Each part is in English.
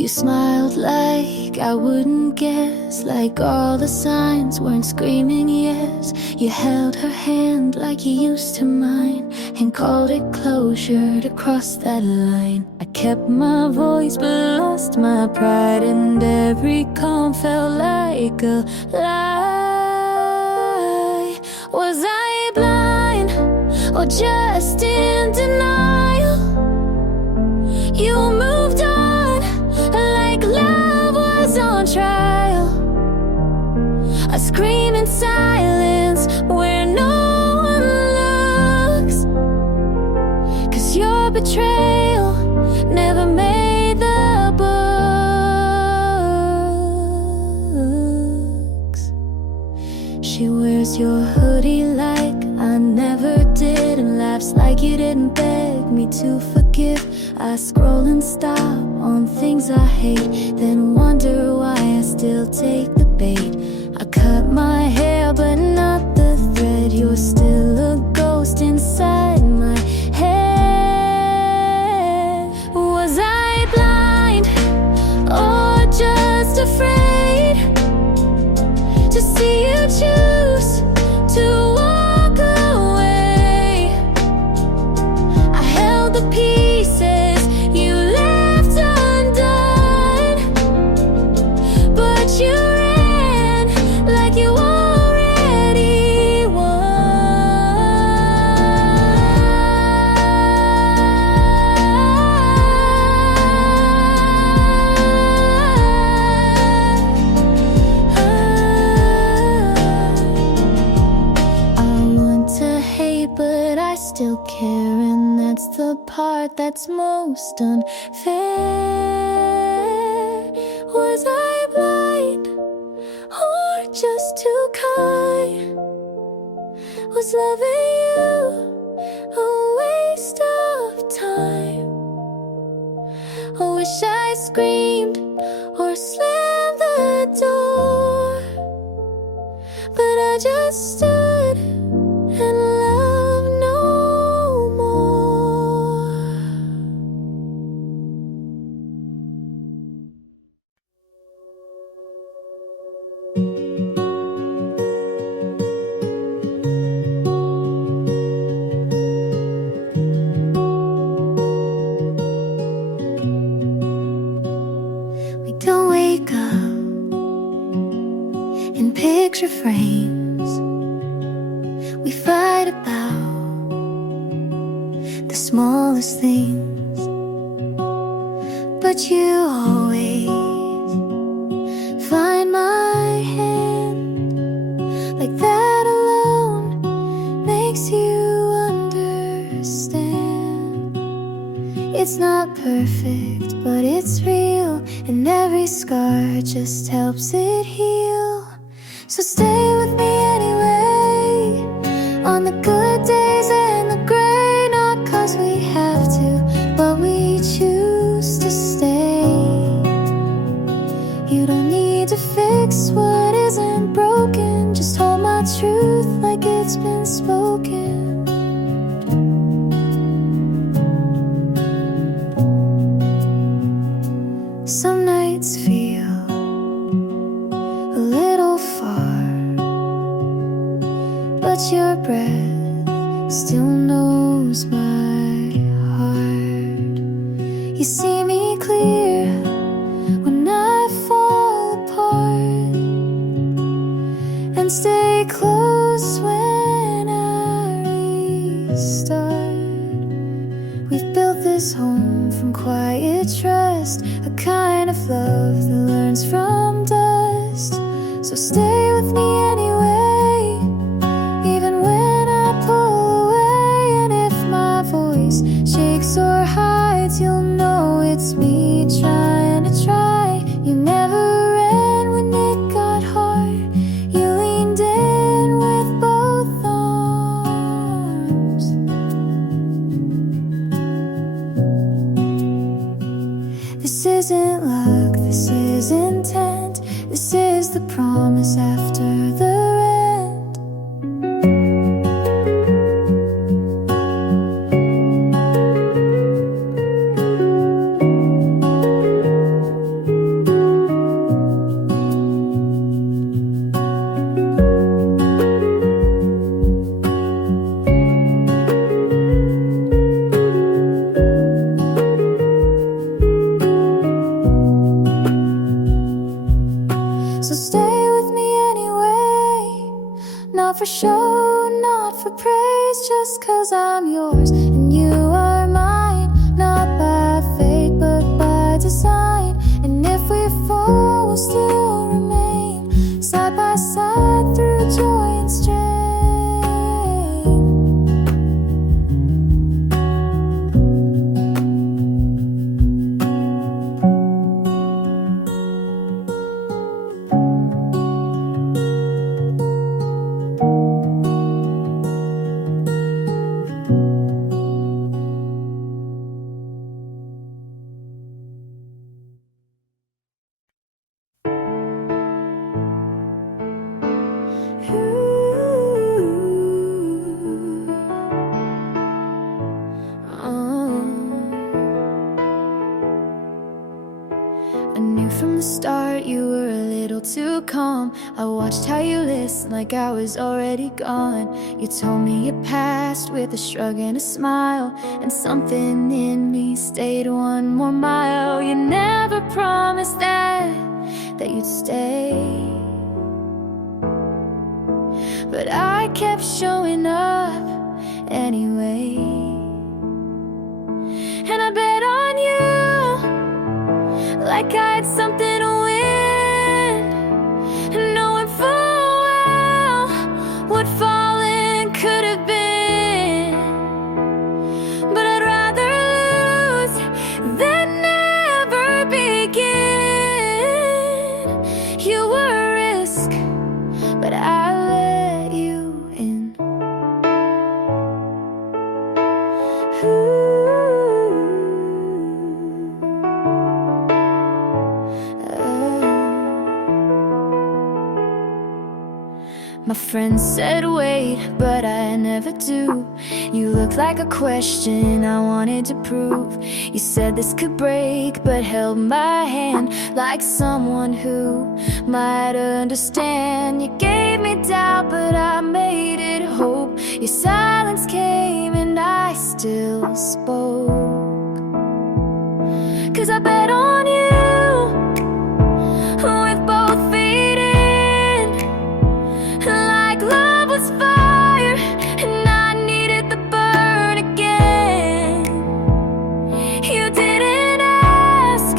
You smiled like I wouldn't guess, like all the signs weren't screaming yes. You held her hand like you used to mine, and called it closure to cross that line. I kept my voice but lost my pride, and every calm felt like a lie. Was I blind or just in denial? You moved on like love was on trial. I scream in silence where no one looks, 'cause your betrayal never made the books. She wears your hoodie like I never did, and laughs like you didn't beg me to forgive. I scroll and stop on things I hate, then wonder why I still take the bait. I cut my hair but not the thread. You're still a ghost inside my head. Was I blind or just afraid to see you choose to walk away? I held the pieces you left undone, but you ran like you already won. I want to hate, but I still care, and that's the part that's most unfair. Was I blind or just too kind? Was loving you a waste of time? I wish I screamed or slammed the door, but I just stood and loved no more. We don't wake up in picture frames. We fight about the smallest things, but you always find my hand. Like that alone makes you understand. It's not perfect, but it's real, and every scar just helps it heal. So stay with me anyway, on the good days and the gray. Not 'cause we have to, but we choose to stay. You don't need to fix what isn't broken, just hold my truth like it's been spoken. Some nights feel a little far, but your breath still knows my heart. You see me clear when I fall apart, and stay close when I restart. We've built this home from quiet trust, a kind of love that learns from dust. So stay with me anyway, even when I pull away. And if my voice shakes or hides, you'll know it's me trying to try. You never ran when it got hard. You leaned in with both arms. This isn't luck, this is intent. This is the promise after the rent. So stay with me anyway. Not for show, not for praise, just 'cause I'm yours and you are mine. Not by fate, but by design. And if we fall, we'll still remain side by side through joy and strain. From the start, you were a little too calm. I watched how you listened like I was already gone. You told me your past with a shrug and a smile, and something in me stayed one more mile. You never promised that you'd stay, but I kept showing up anyway. And I bet on you like I had something to win, knowing full well what falling could have been. But I'd rather lose than never begin. You were a risk, but I let you in. My friends said wait, but I never do. You looked like a question I wanted to prove. You said this could break, but held my hand like someone who might understand. You gave me doubt, but I made it hope. Your silence came and I still spoke. 'Cause I bet on you with both feet in, like love was fire and I needed the burn again. You didn't ask,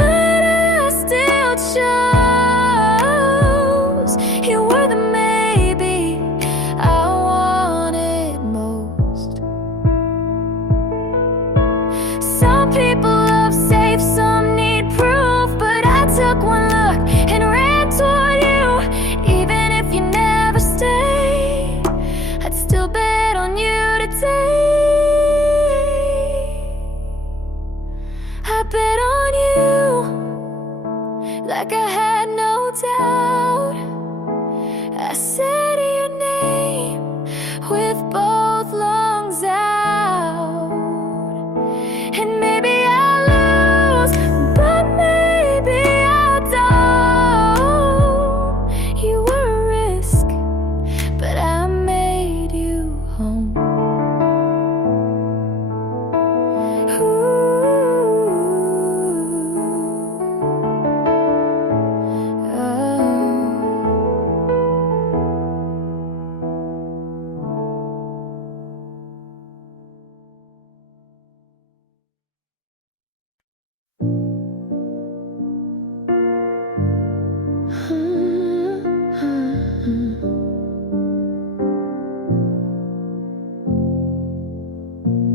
but I still chose. You were the maybe I wanted most. Some people love safe, some need proof, but I took one look and ran toward you. Even if you never stay, I'd still bet on you today. I bet on you like I had no doubt. I said your name with both lungs out. And maybe I'll lose, but maybe I don't. You were a risk, but I made you home.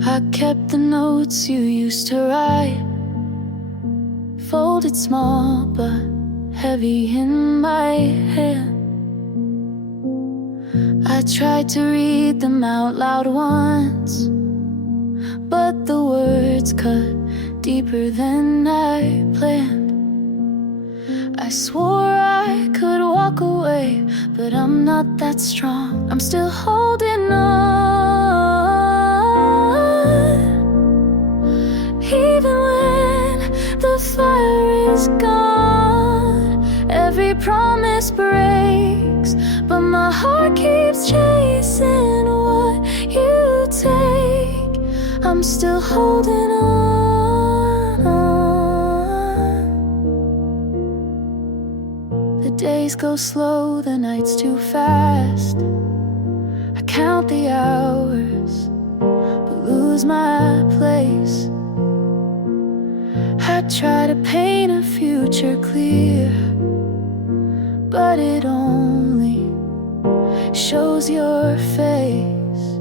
I kept the notes you used to write, folded small but heavy in my hand. I tried to read them out loud once, but the words cut deeper than I planned. I swore I could walk away, but I'm not that strong. I'm still holding on, even when the fire is gone. Every promise breaks, but my heart keeps chasing what you take. I'm still holding on. The days go slow, the nights too fast. I count the hours, but lose my place. I try to paint a future clear, but it only shows your face.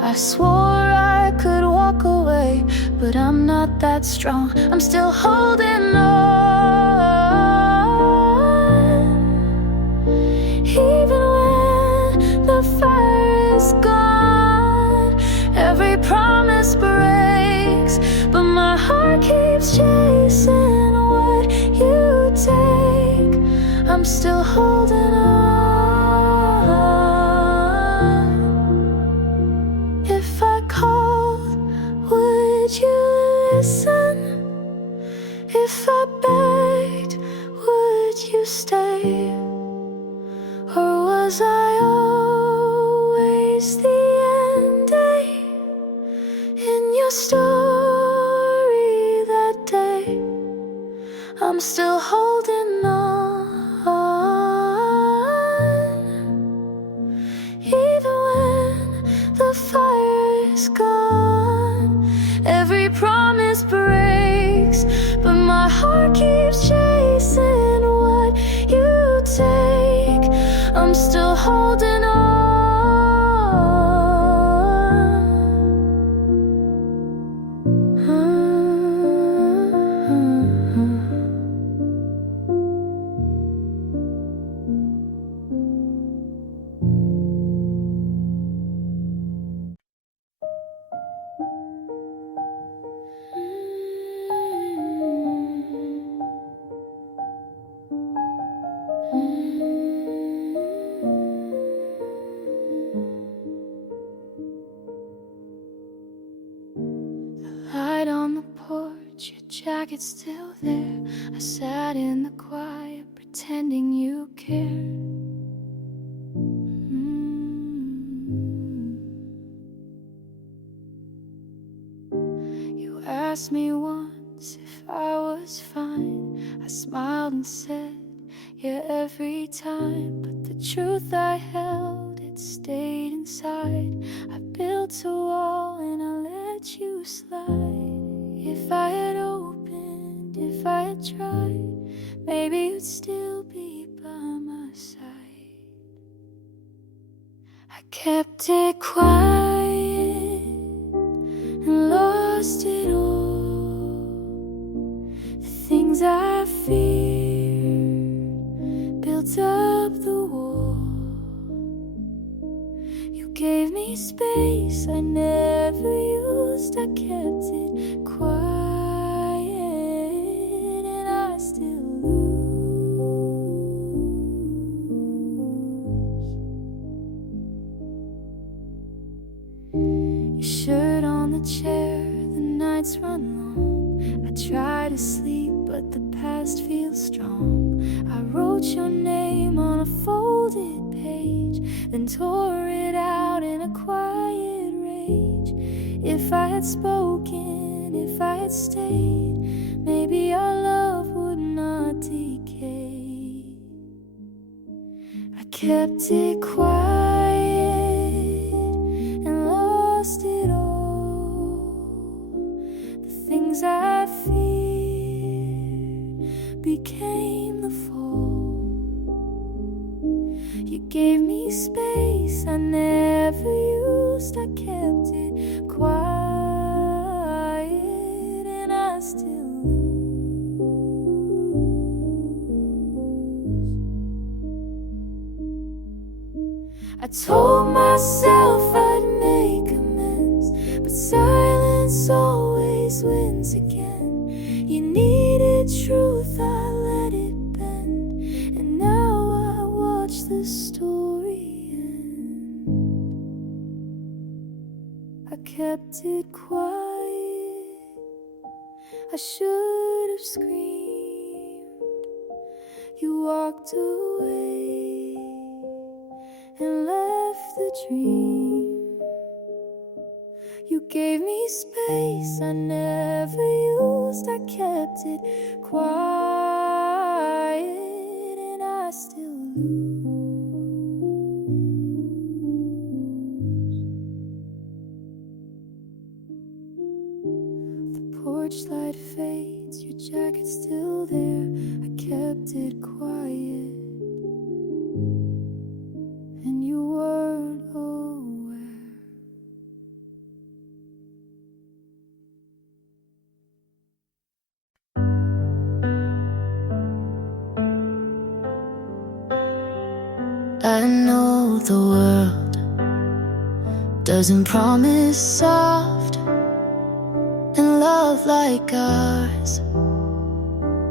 I swore I could walk away, but I'm not that strong. I'm still holding on, even when the fire is gone. Every promise breaks, but my heart keeps chasing what you take. I'm still holding on. If I called, would you listen? If I begged, would you stay? Or was I always the ending in your story that day? I'm still holding on, even when the fire is gone. Every promise breaks, but my heart keeps chasing what you take. I'm still holding on. Light on the porch, your jacket's still there. I sat in the quiet, pretending you cared. You asked me once if I was fine. I smiled and said, yeah, every time. But the truth I held, it stayed inside. I built a wall and I let you slide. If I had opened, if I had tried, maybe you'd still be by my side. I kept it quiet and lost it all. The things I feared built up the wall. You gave me space I never used. I kept it quiet, and I still lose. Your shirt on the chair, the nights run long. I try to sleep, but the past feels strong. I wrote your name on a folded page, then tore it out in a quiet rage. If I had spoken, if I had stayed, maybe our love would not decay. I kept it quiet and lost it all. The things I feared became the fall. You gave me space I never used. I kept it quiet, and I still lose. I told myself I'd make amends, but silence always wins again. You needed truth, I let it bend, and now I watch the story end. I kept it quiet, I should have screamed. You walked away and left the dream. You gave me space I never used. I kept it quiet, and The porch light fades, your jacket's still there. I kept it quiet, and you weren't aware. I know the world doesn't promise soft, and love like ours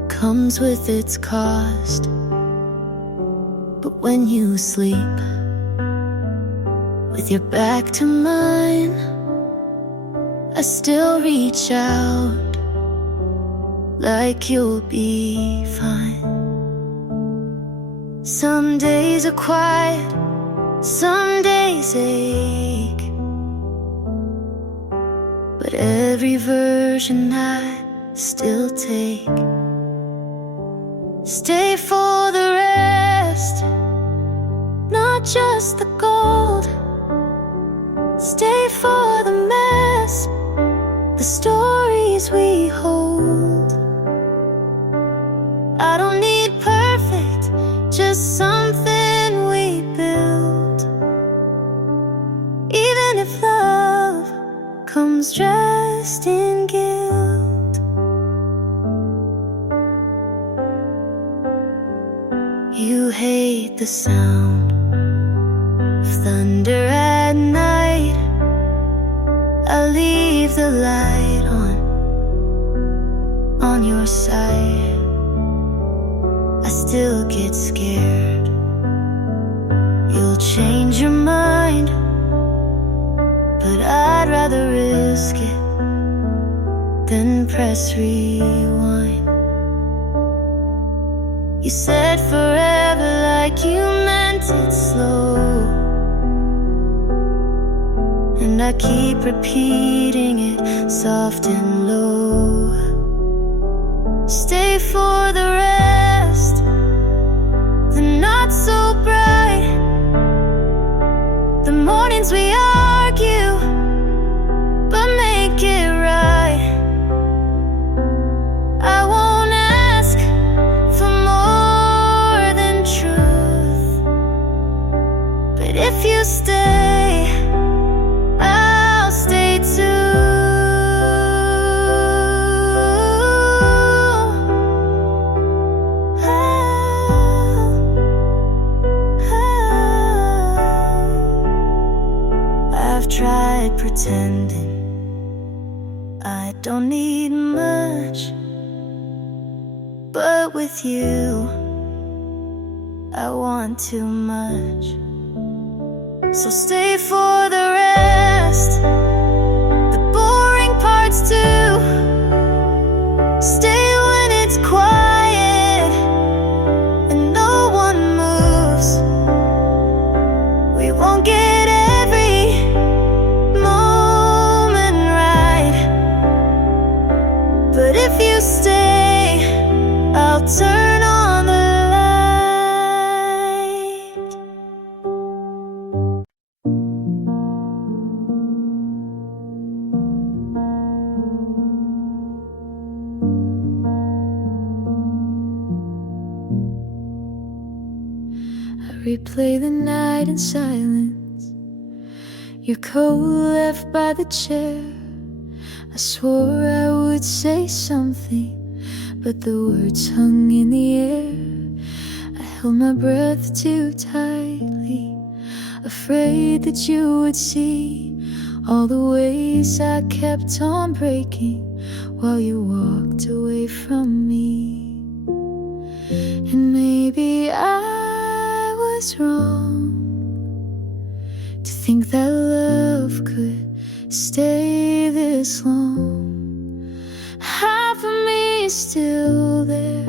comes with its cost. But when you sleep with your back to mine, I still reach out like you'll be fine. Some days are quiet, some days ache, but every version I still take. Stay for the rest, not just the gold. Stay for the mess, the stories we hold. I don't need perfect, just something we build. Even if love comes dressed in guilt. You hate the sound of thunder at night. I leave the light on your side. I still get scared you'll change your mind, but I'd rather risk it than press rewind. You said forever like you meant it slow, and I keep repeating it soft and low. Stay for the rest, the not so bright, the mornings we argue, but make it right. I won't ask for more than truth, but if you stay, I'll stay too. I've tried pretending I don't need much, but with you I want too much. So stay for the rest, the boring parts too. Stay when it's quiet and no one moves. We won't get every moment right, but if you stay, I'll turn on the light. I replay the night in silence, your coat left by the chair. I swore I would say something, but the words hung in the air. I held my breath too tightly, afraid that you would see all the ways I kept on breaking while you walked away from me. And maybe I was wrong to think that love could stay this long. Half of me is still there,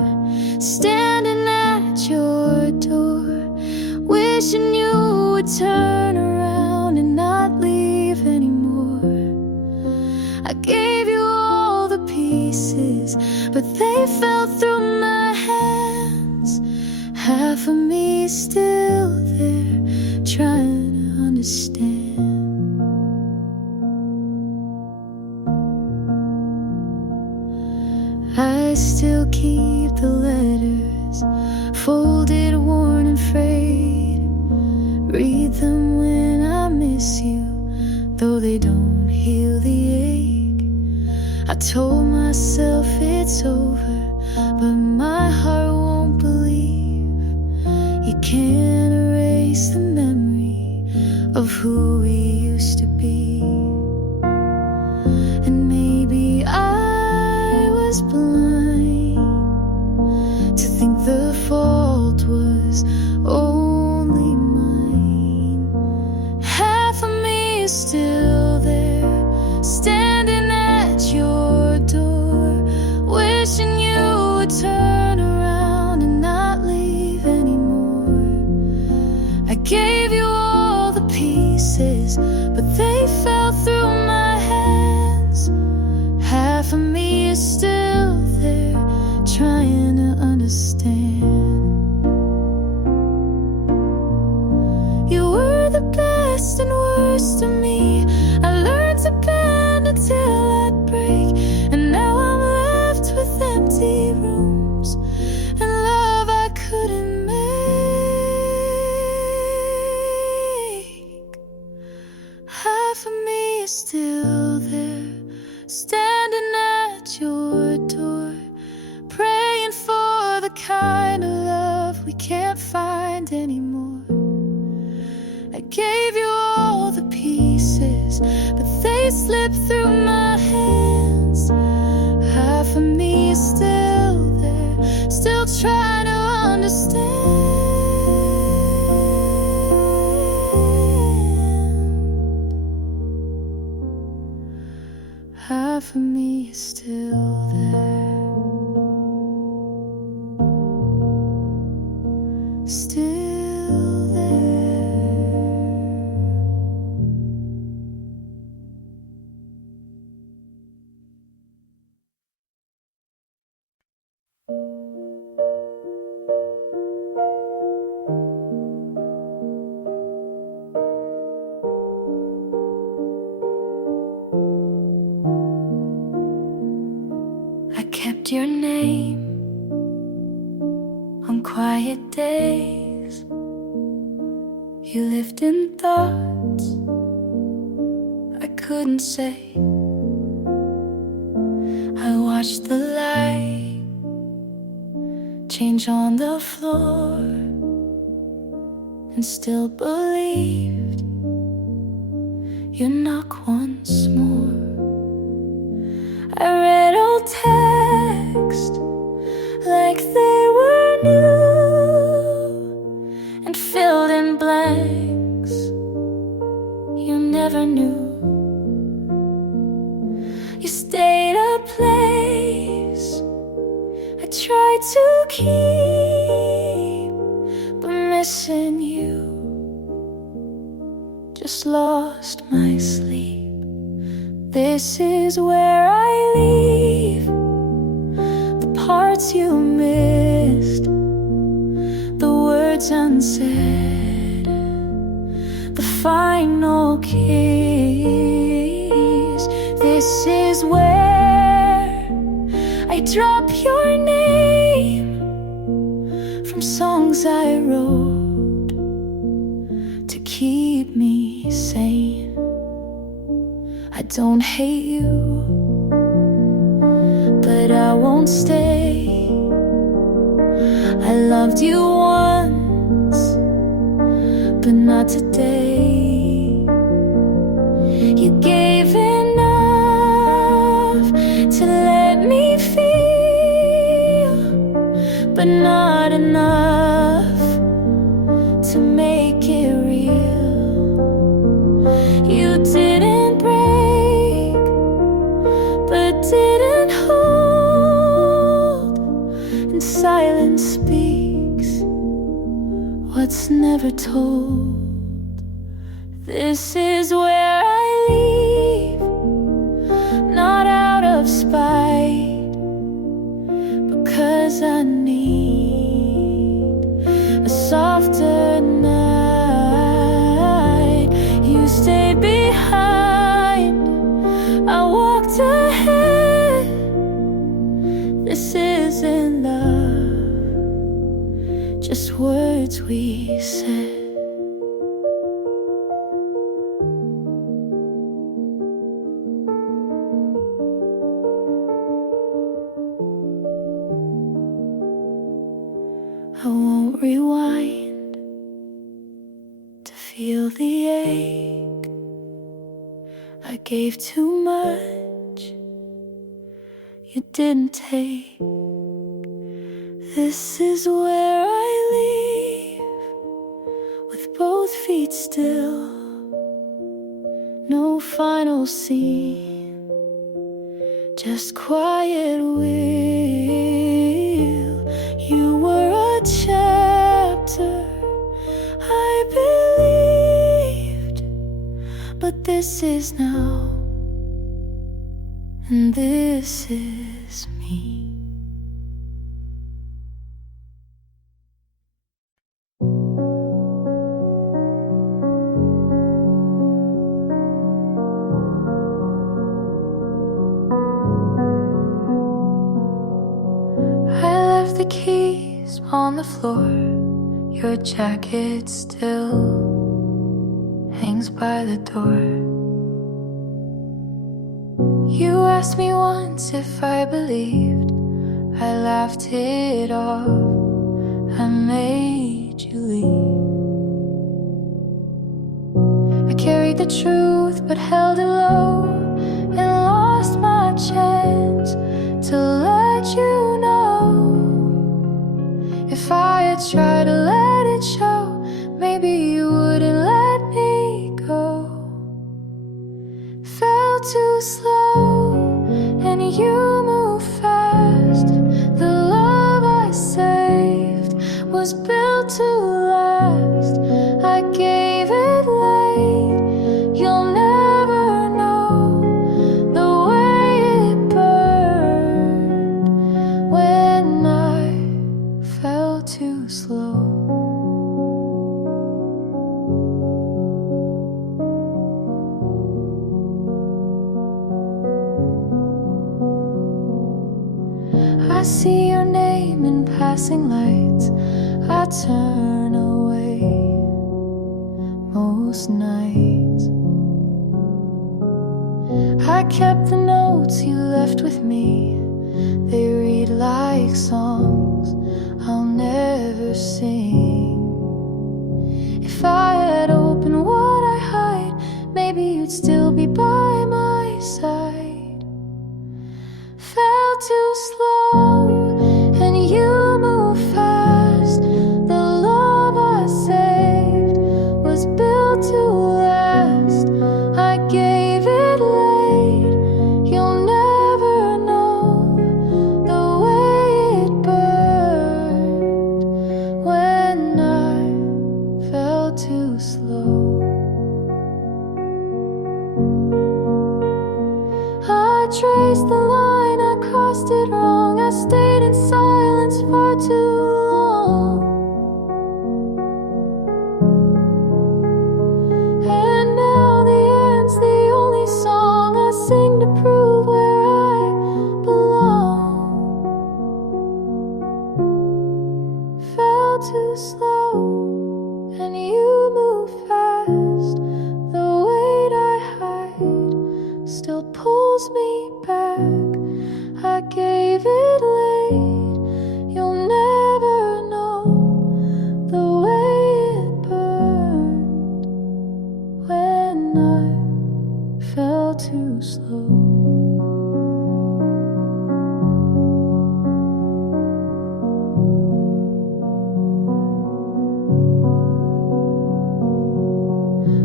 standing at your door, wishing you would turn around and not leave anymore. I gave you all the pieces, but they fell through my hands. Half of me me still there, trying to understand. I still keep the letters, folded, worn and frayed. Read them when I miss you, though they don't heal the ache. I told myself it's over, but my heart won't believe. You can't erase the memory of who we used to be. And maybe I was blind to think the fault was only mine. Half of me is still there, standing at your door, wishing you would turn around and not leave anymore. I gave you all the pieces, but they fell through my hands. Half of me is still there, trying to understand. You were the best and worst of me. I learned to bend until I'd break, and now I'm left with empty rooms and love I couldn't make. Half of me is still there, standing at your door, praying for the kind of love we can't find anymore. I gave you all the pieces, but they slipped through my hands. Half of me is still there, still trying to understand. Half of me is still there, still there. I kept your name on quiet days. You lived in thoughts I couldn't say. I watched the light change on the floor and still believed you'd knock once more. I read old texts like they were new and filled in blanks you never knew. You stayed a place I tried to keep, but missing you just lost my sleep. This is where I leave the parts you missed, the words unsaid, the final kiss. This is where I drop your name from songs I wrote to keep me sane. I don't hate you, but I won't stay. I loved you once, but not today. You gave enough to let me feel, but not enough to make it real. You didn't break, but didn't hold, and silence speaks what's never told. This is where I leave, not out of spite, because I need a softer words we said. I won't rewind to feel the ache. I gave too much you didn't take. This is where I leave, with both feet still. No final scene, just quiet will. You were a chapter I believed, but this is now, and this is me. The keys on the floor, your jacket still hangs by the door. You asked me once if I believed, I laughed it off, I made you leave. I carried the truth but held it low, and lost my chance to let you know. If I had tried to let it show, maybe you wouldn't let me go. Fell too slow and you moved fast. The love I saved was built to last. I gave it late, you'll never know the way it burned when I fell too slow. I see your name in passing lights, I turn away most nights. I kept the notes you left with me, they read like songs I'll never sing. If I had opened what I hide, maybe you'd still be by my side. Fell too slow and you moved fast. The love I saved was built to last. I gave it late, you'll never know the way it burned when I fell too slow. I traced the line, I crossed it wrong, I stayed in silence far too long. And now the end's the only song I sing to prove where I belong. Fell too slow and you move fast. The weight I hide still pulls me back. I gave it late, you'll never know the way it burned when I fell too slow.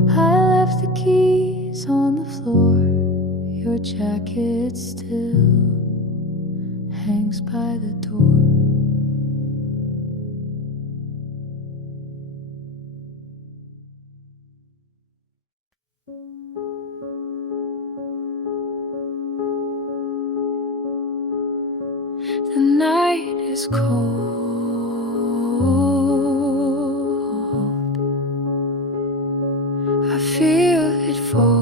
I left the keys on the floor, your jacket still hangs by the door. The night is cold, I feel it fold.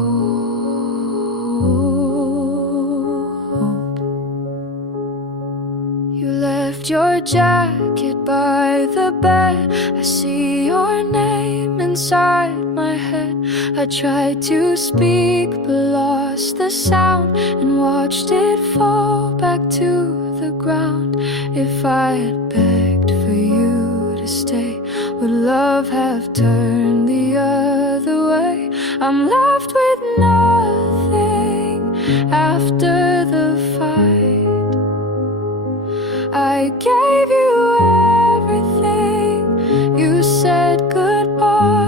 You left your jacket by the bed. I see your name inside my head. I tried to speak but lost the sound and watched it fall back to the ground. If I had begged for you to stay, would love have turned the other way? I'm left with nothing after the fight. I gave you everything, you said goodbye.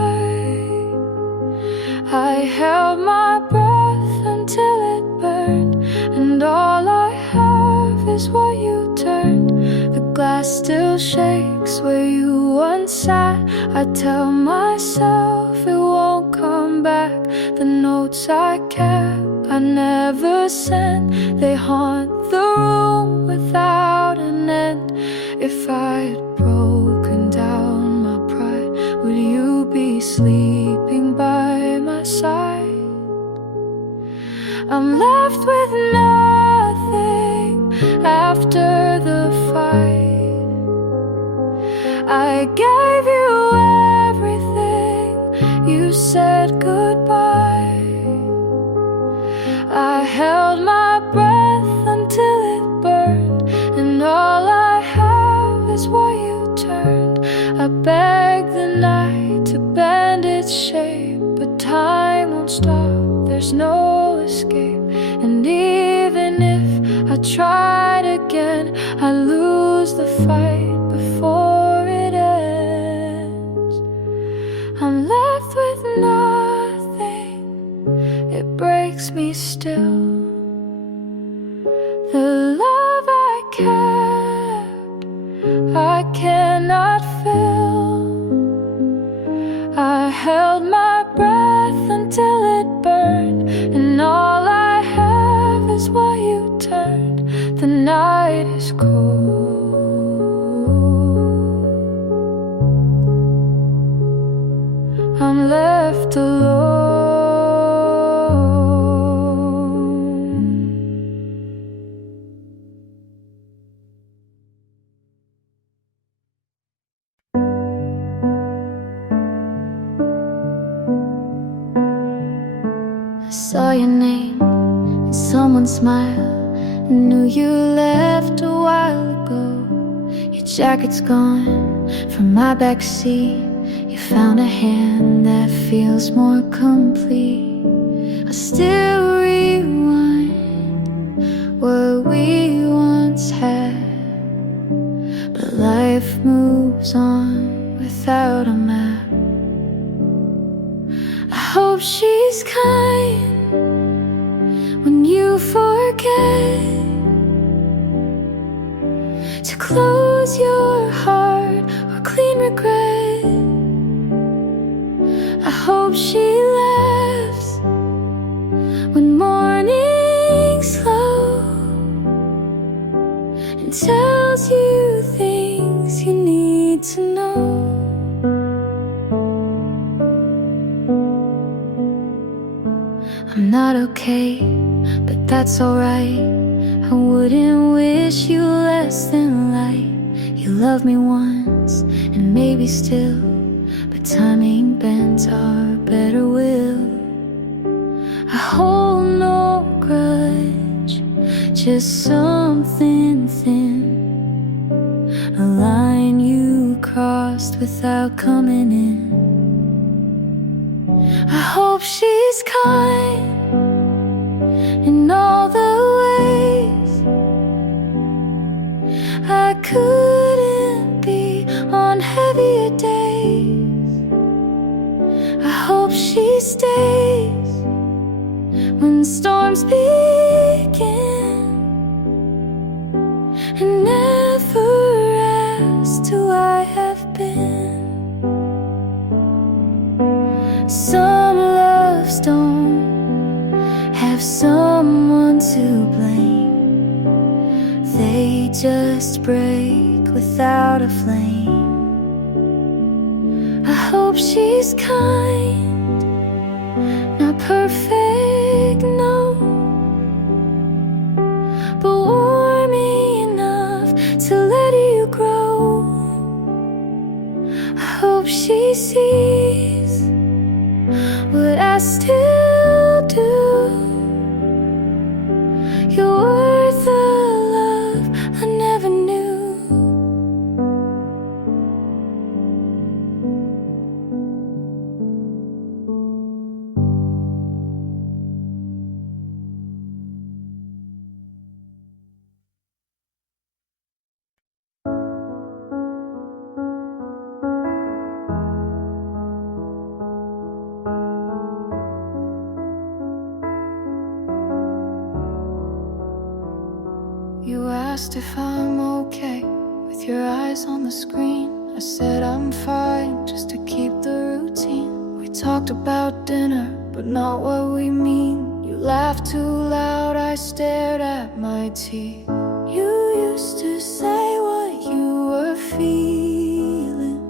I held my breath until it burned, and all I have is what you turned. The glass still shakes where you once sat. I tell myself it won't come back. The notes I kept I never sent, they haunt the room without an end. If I had broken down my pride, would you be sleeping by my side? I'm left with nothing after the fight. I gave you everything, you said goodbye. I held my breath until it burned, and all I have is what you turned. I begged the night to bend its shape, but time won't stop, there's no escape. And even if I tried again, I lose the fight before it ends. I'm left with nothing, it breaks me still. The love I kept, I cannot fill. I held my breath until it burned, and all I have is what you turned. The night is cold, I'm left alone. I saw your name and someone's smile. I knew you left a while ago. Your jacket's gone from my backseat. You found a hand that feels more complete. I still rewind what we once had, but life moves on without a map. I hope she's kind when you forget to close your heart or clean regret. I hope she laughs when morning's slow and tells you things you need to know. I'm not okay, but that's alright. I wouldn't wish you less than light. You loved me once, and maybe still, but time ain't bent our better will. I hold no grudge, just something thin, a line you crossed without coming in. I hope she's kind in all the ways I couldn't be on heavier days. I hope she stays when storms begin and never asks who I have been. Some loves don't have someone to blame, they just break without a flame. I hope she's kind, not perfect, no, but warm enough to let you grow. she sees what I still do. You're worth the love I never knew. You asked if I'm okay with your eyes on the screen. I said I'm fine, just to keep the routine. We talked about dinner, but not what we mean. You laughed too loud, I stared at my tea. You used to say what you were feeling,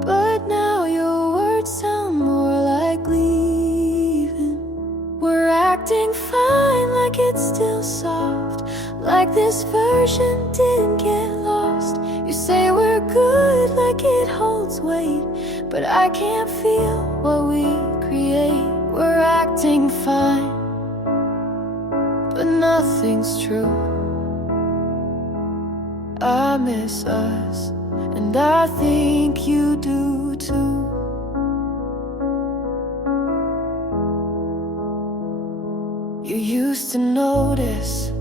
but now your words sound more like leaving. We're acting fine, like it's still soft, like this version didn't get lost. You say we're good, like it holds weight, but I can't feel what we create. We're acting fine, but nothing's true. I miss us, and I think you do too. You used to notice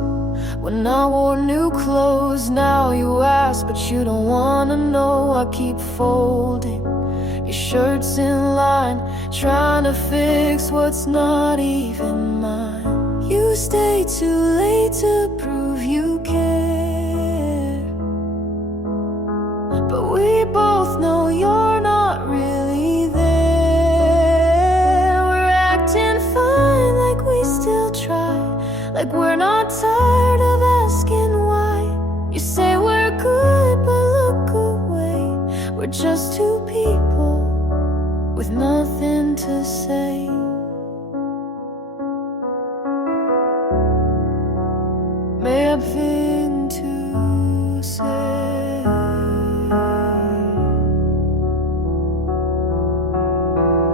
when I wore new clothes. Now you ask, but you don't wanna know. I keep folding your shirts in line, trying to fix what's not even mine. You stay too late to prove you care, but we both know you're not really there. We're acting fine, like we still try, like we're not tired of asking why. You say we're good, but look away. We're just two people with nothing to say. May have been to say.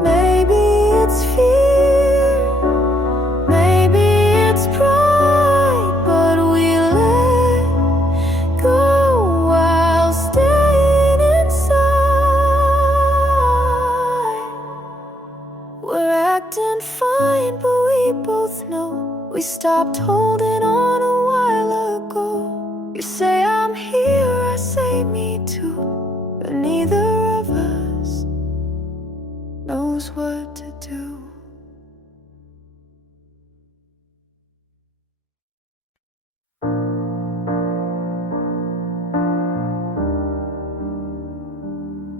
Maybe it's fear, maybe it's pride, but we let go while staying inside. We're acting fine, but we both know we stopped holding on a while ago. You say I'm here, I say me too, but neither of us knows what to do.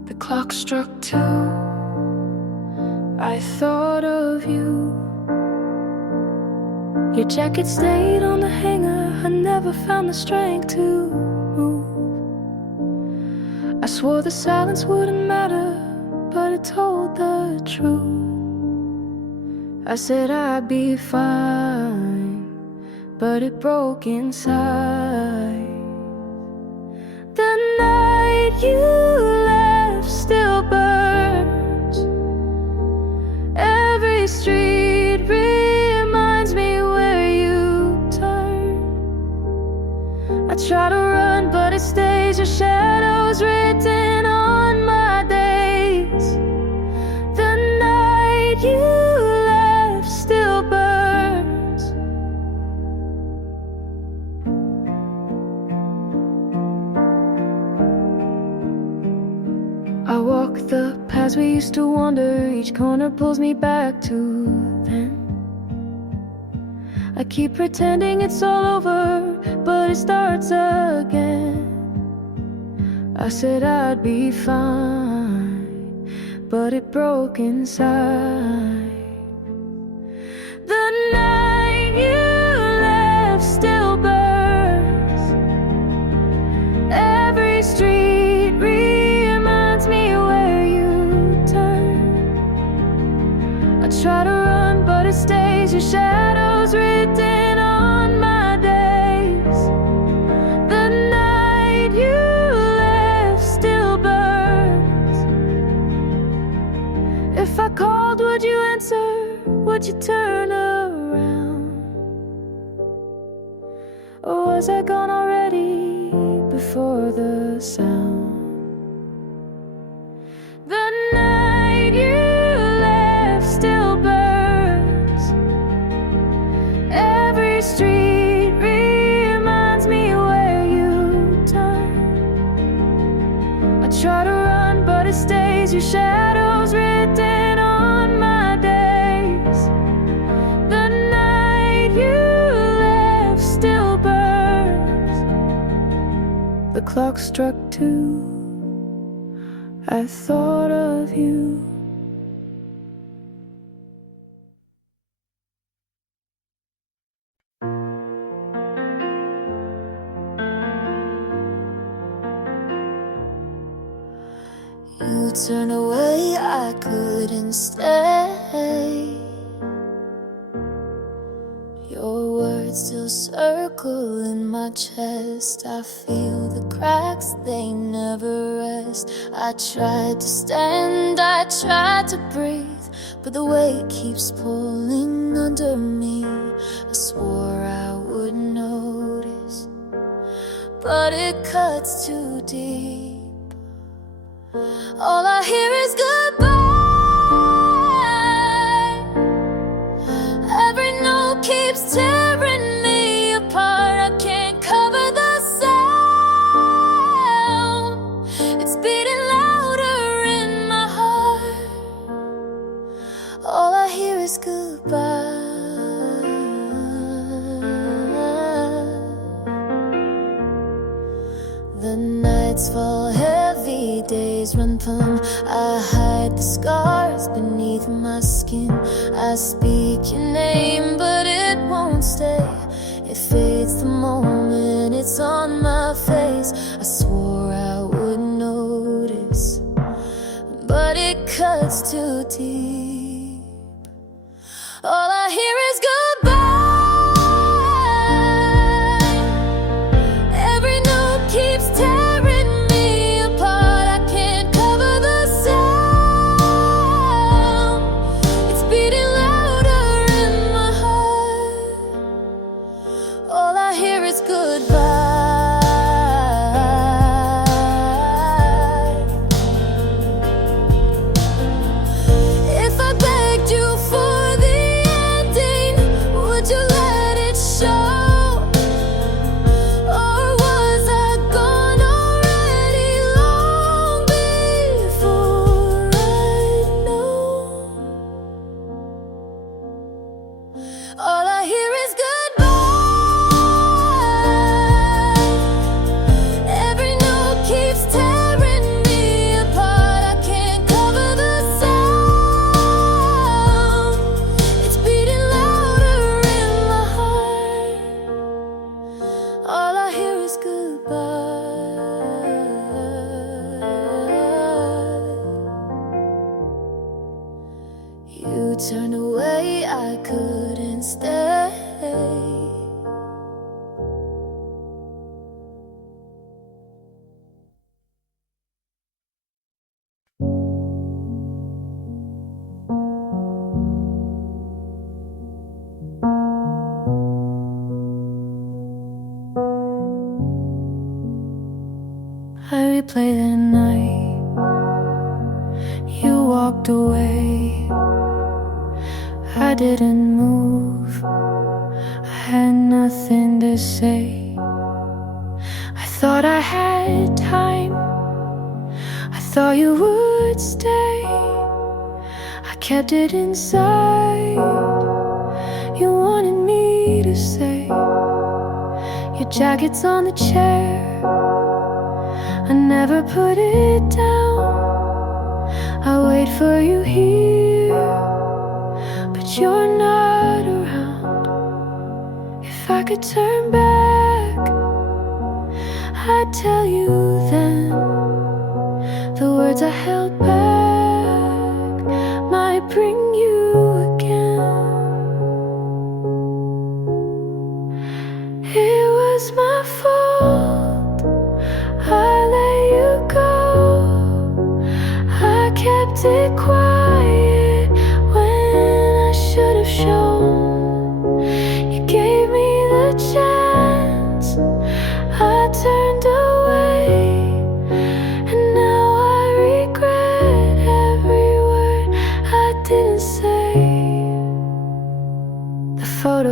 The clock struck 2. I thought of you. Your jacket stayed on the hanger. I never found the strength to move. I swore the silence wouldn't matter, but it told the truth. I said I'd be fine, but it broke inside. The night you left still burns. Every street reminds me where you turn. I try to run, but it stays. Your shadow's written on my days. The night you left still burns. I walk the paths we used to wander. Each corner pulls me back to then. I keep pretending it's all over, but it starts again. I said I'd be fine, but it broke inside. The night you left still burns. Every street reminds me where you turn. I try to run, but it stays. Your shadow's written on my days. The night you left still burns. If I called, would you answer? Would you turn around? Or was I gone already before the sound? The night you left still burns. Every street reminds me where you turned. I try to run, but it stays. Your shadow's written on my days. The night you left still burns. The clock struck 2. I thought of you. You turned away, I couldn't stay. Your words still circle in my chest. I feel the cracks, they never rest. I tried to stand, I tried to breathe, but the weight keeps pulling under me. I swore I would notice, but it cuts too deep. All I hear is goodbye. Every note keeps tearing me apart. I can't cover the sound. It's beating louder in my heart. All I hear is goodbye. The nights fall heavy, days run plumb. I hide the scars beneath my skin. I speak your name, but it won't stay. It fades the moment it's on my face. I swore I would notice, but it cuts too deep. All I hear is goodbye. Every note keeps tearing me apart. I can't cover the sound. It's beating louder in my heart. All I hear is goodbye. If I begged you for the ending, would you let it show? Or was I gone already long before I know? All I hear is goodbye. Every note keeps tearing me apart. I can't cover the sound. It's beating louder in my heart. All I hear is goodbye. You turned away, I couldn't stay. I replay the night you walked away. I didn't move, I had nothing to say. I thought I had time, I thought you would stay. I kept it inside. You wanted me to say your jacket's on the chair. I never put it down. I wait for you here, but you're not around. If I could turn back, I'd tell you then. The words I held back might bring you again. It was my fault, I let you go. I kept it quiet.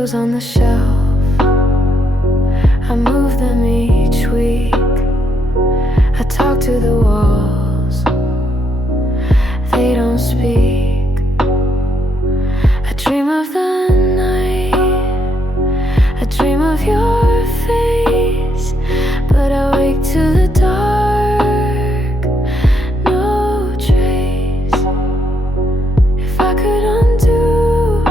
photos on the shelf, I move them each week. I talk to the walls, they don't speak. I dream of the night, I dream of your face, but I wake to the dark, no trace. If I could undo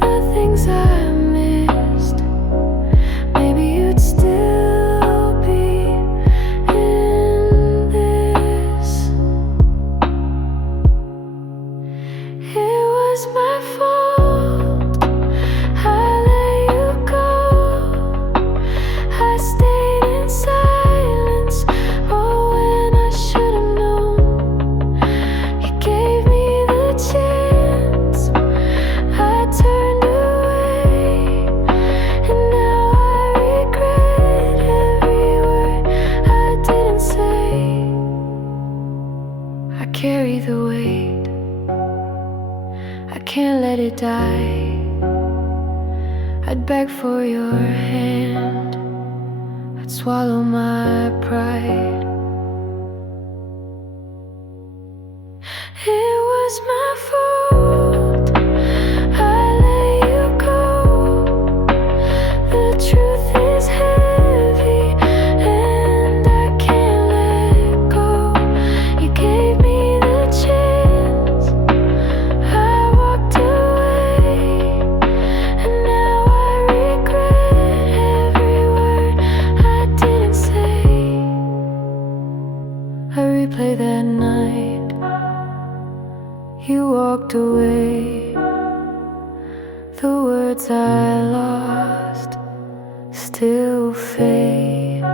the things I missed, maybe you'd still be in this. It was my fault, I let you go. I stayed in silence, oh, when I should have known. You gave me the chance, I turned away, and now I regret every word I didn't say. I carry the weight, I can't let it die. I'd beg for your hand, I'd swallow my pride. It was my fault, I let you go. The truth is heavy, and I can't let go. You gave me the chance, I walked away, and now I regret every word I didn't say. I replay that night, you walked away. The words I lost still fade.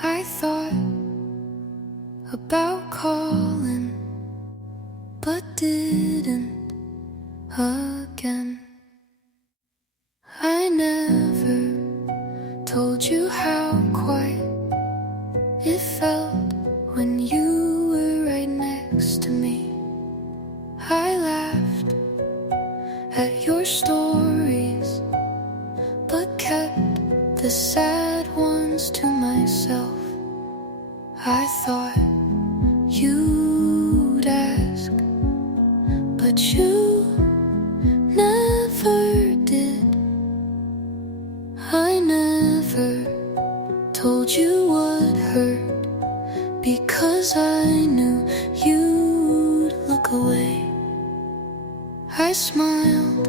I thought about calling, but didn't again. I never told you how quiet it felt when you were right next to me. I laughed at your stories, but kept the sad ones to myself. I thought you'd ask, but you never did. I never told you what hurt, because I knew you'd look away. I smiled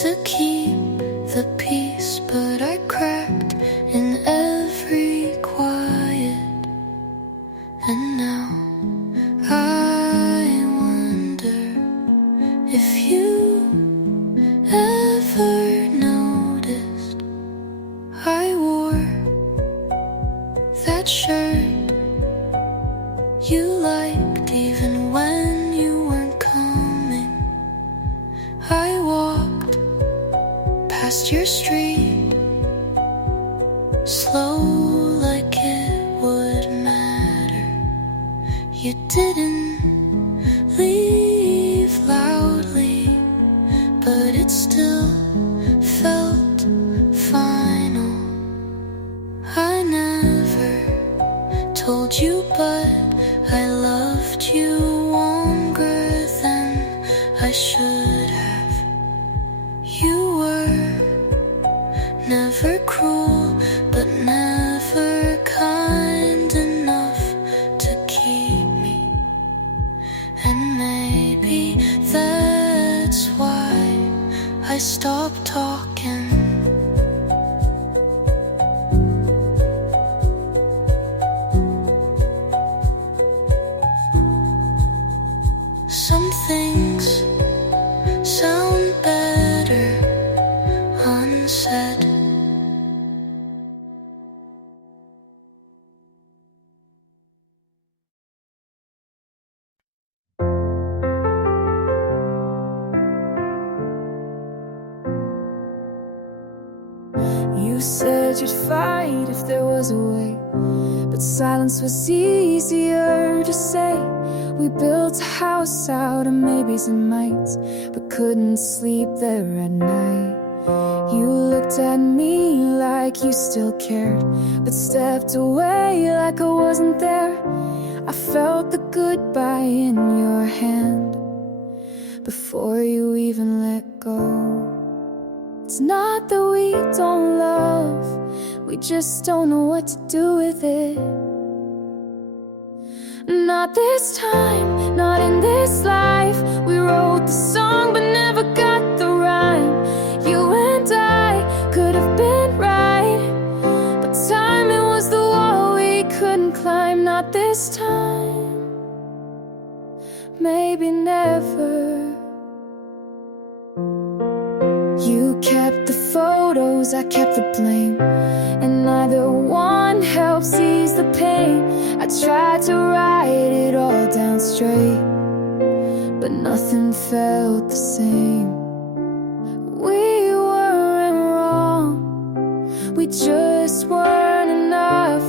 to keep the peace, but I cracked in every quiet. And now I wonder if you ever noticed I wore that shirt you liked even when you weren't coming. I walked past your street, slow like it would matter. You didn't leave loudly, but it still felt final. I never told you, but I loved you longer than I should have. You were never cruel, but never kind enough to keep me. And maybe that's why I stopped talking. Some things You said you'd fight if there was a way, but silence was easier to say. We built a house out of maybes and mights, but couldn't sleep there at night. You looked at me like you still cared, but stepped away like I wasn't there. I felt the goodbye in your hand before you even let go. It's not that we don't love, we just don't know what to do with it. Not this time, not in this life. We wrote the song but never got the rhyme. You and I could have been right, but timing was the wall we couldn't climb. Not this time, maybe never. You kept the photos, I kept the blame, and neither one helps ease the pain. I tried to write it all down straight, but nothing felt the same. We weren't wrong, we just weren't enough.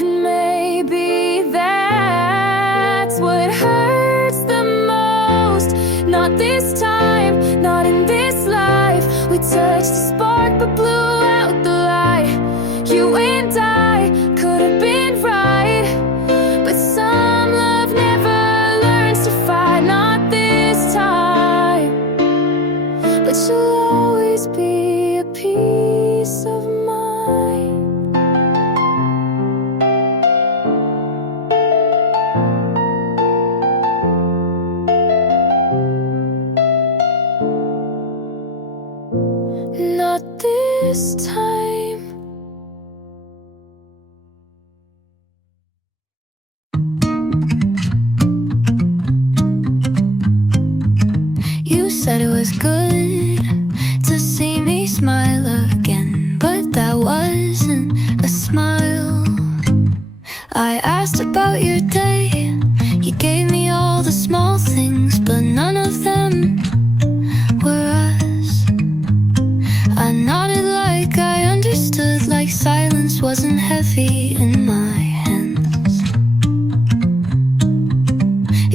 And maybe that's what hurts the most. Not this time, not in this life. We touched the spark but blew out the light. You and I could have been right, but some love never learns to fight. Not this time, but you'll always be a piece of mine. Not this time. You said it was good to see me smile again, but that wasn't a smile. I asked about your day, you gave me all the small things, but none of them were us. I nodded like I understood, like silence wasn't heavy in my hands.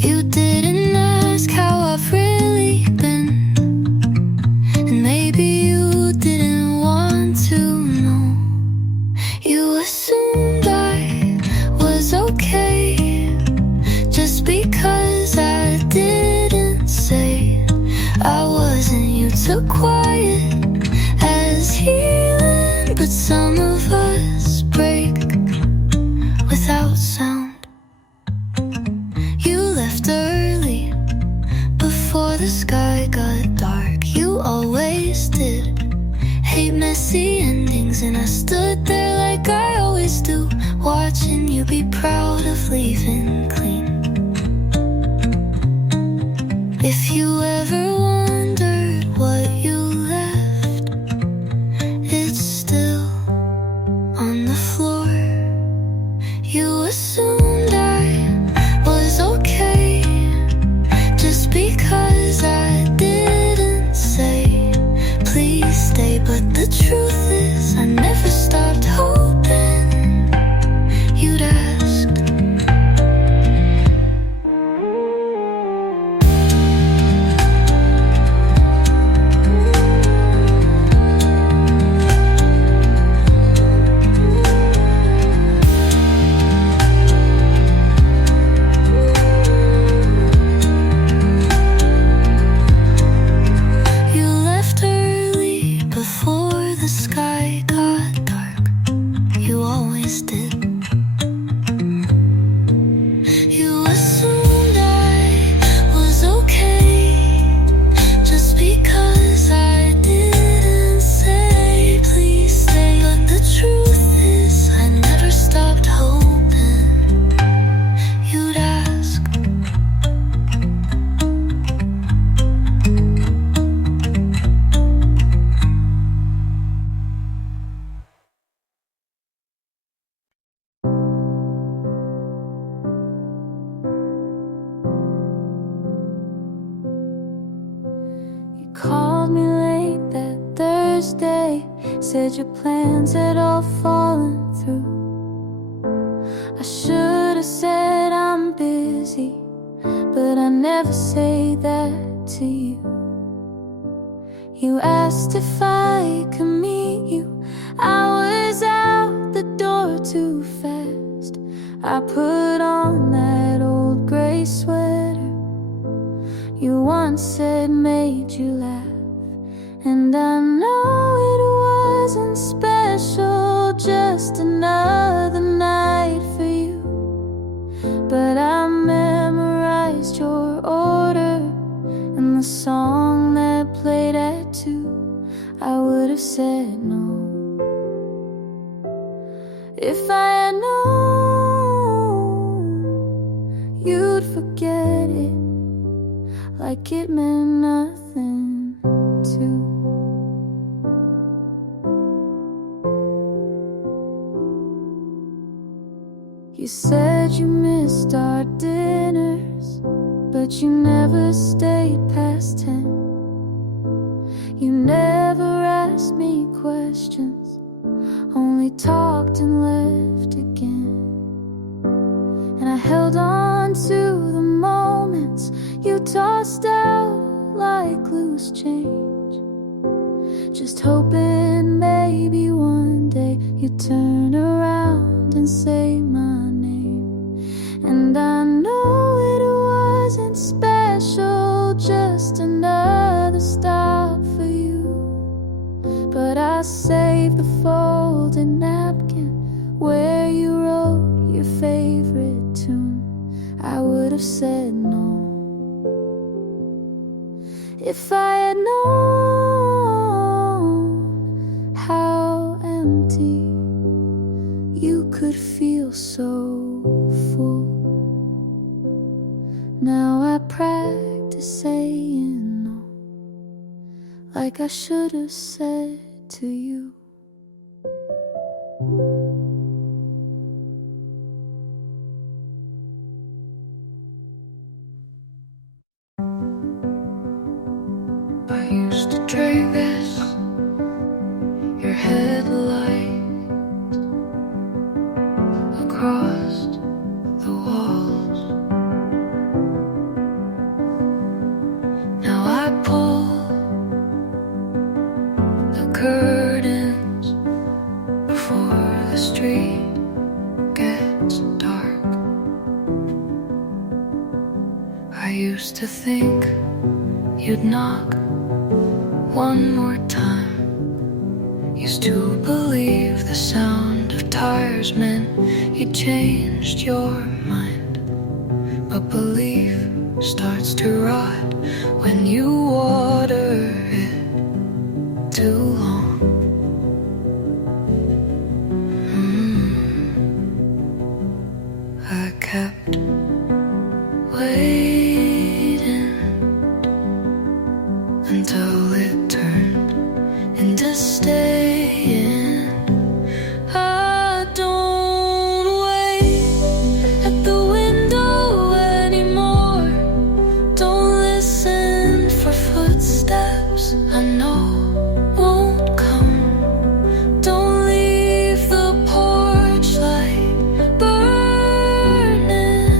You didn't ask how I've really been, and maybe you didn't want to know. You assumed I was okay just because I didn't say I wasn't. You took quiet as healing, but some of us break without sound. You left early before the sky got dark. You always did hate messy endings, and I stood there like I always do, watching you be proud of leaving clean. If you ever wondered what you left, it's still on the floor. You assumed I was okay just because I didn't say please stay, but the truth is I never stopped hoping you'd ask. You left early before the sky got dark. You always did. You assumed I was okay just because I didn't say please stay, but the truth is I never stopped hoping you'd ask. You called me late that Thursday, said your plans had all fallen through. I should have said I'm busy, but I never say that to you. You asked if I could meet you. I was out the door too fast. I put on that old gray sweater you once said made you laugh. And I know it wasn't special, just another night for you. But I memorized your order and the song that played at 2. I would have said no if I had known you'd forget it like it meant nothing to. You said you missed our dinners, but you never stayed past 10. You never asked me questions, only talked and left again. And I held on to the moments you tossed out like loose change, just hoping maybe one day you'd turn around and say my name. And I know it wasn't special, just another stop for you. But I saved the folded napkin where you wrote your favorite tune. I would have said no if I had known how empty you could feel so full. Now I practice saying no, like I should have said to you. I used to trace your headlights across the walls. Now I pull the curtains before the street gets dark. I used to think you'd knock one more time. Used to believe the sound of tires meant you changed your mind. But belief starts to rot when you water it too long. I kept waiting until it turned into staying. I don't wait at the window anymore. Don't listen for footsteps I know won't come. Don't leave the porch light burning.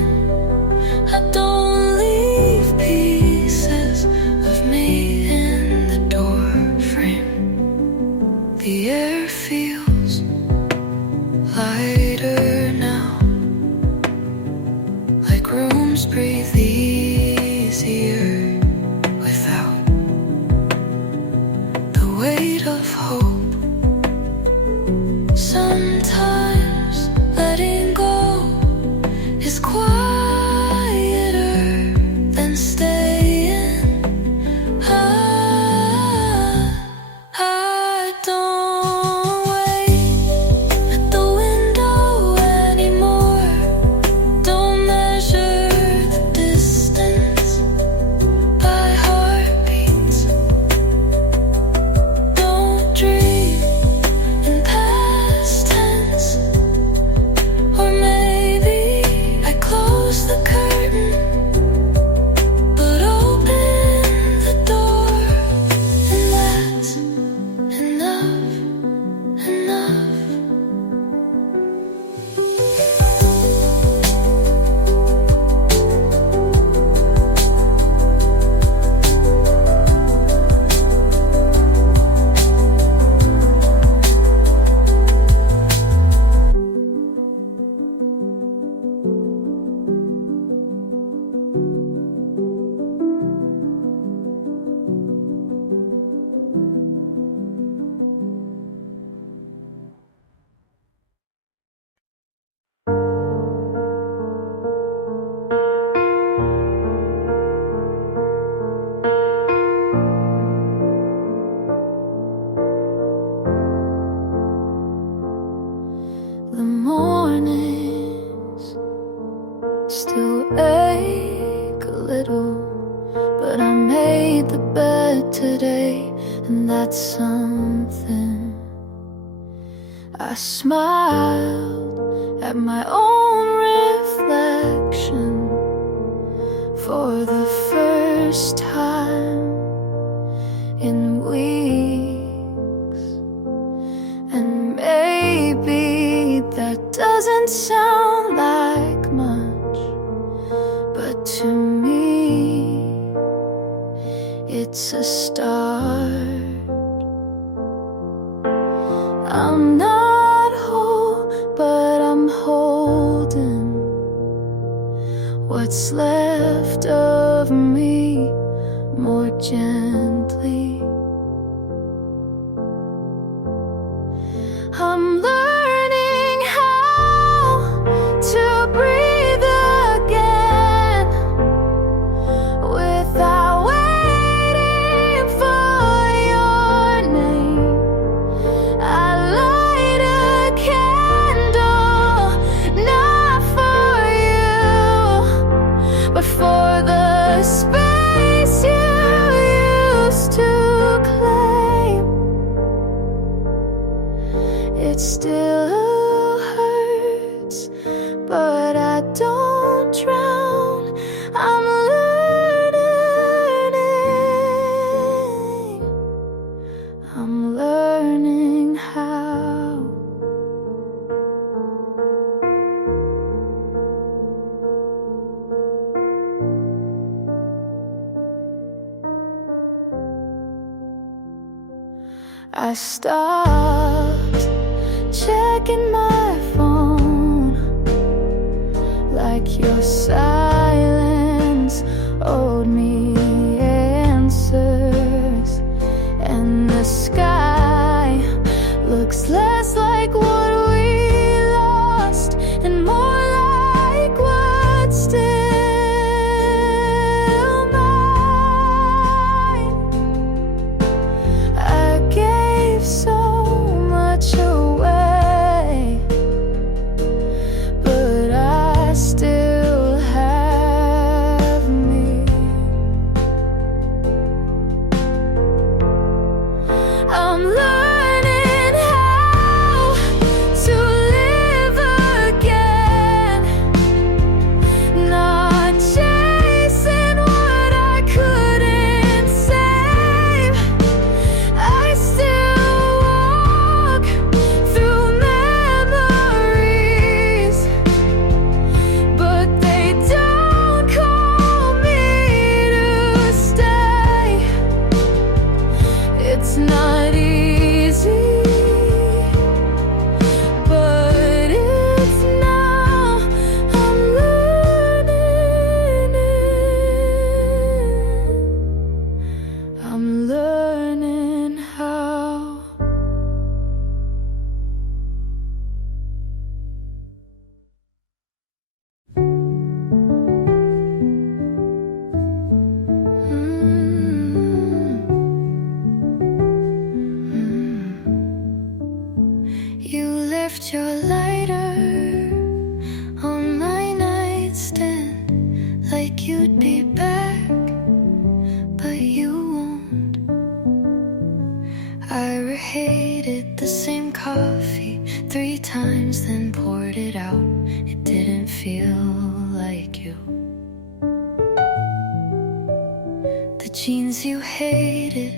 I don't leave pieces of me in the door frame. The air feels lighter now, like rooms breathe easier without the weight of hope. Sometimes letting go is quieter than staying. I don't wait at the window today, and that's something. I smiled at my own reflection for the first time in weeks. And maybe that doesn't sound like much, but to me it's a start. I'm not whole, but I'm holding what's left of me more gently. I'm learning how to breathe again without waiting for your name. I light a candle, not for you, but for the space you used to claim. It still hurts, but I don't drown. I'm learning how. I stopped checking my phone, like your silence owed me answers. And the sky looks less like what we lost and more like what's still mine. I gave so much away, but I still have me. I'm learning how to live again, not chasing what I couldn't save. I still walk through memories, but they don't call me to stay. It's not easy, but it's now. I'm learning it. I'm learning how. You left your lighter on my nightstand, like you'd be back, but you won't. I reheated the same coffee 3 times, then poured it out. It didn't feel like you. The jeans you hated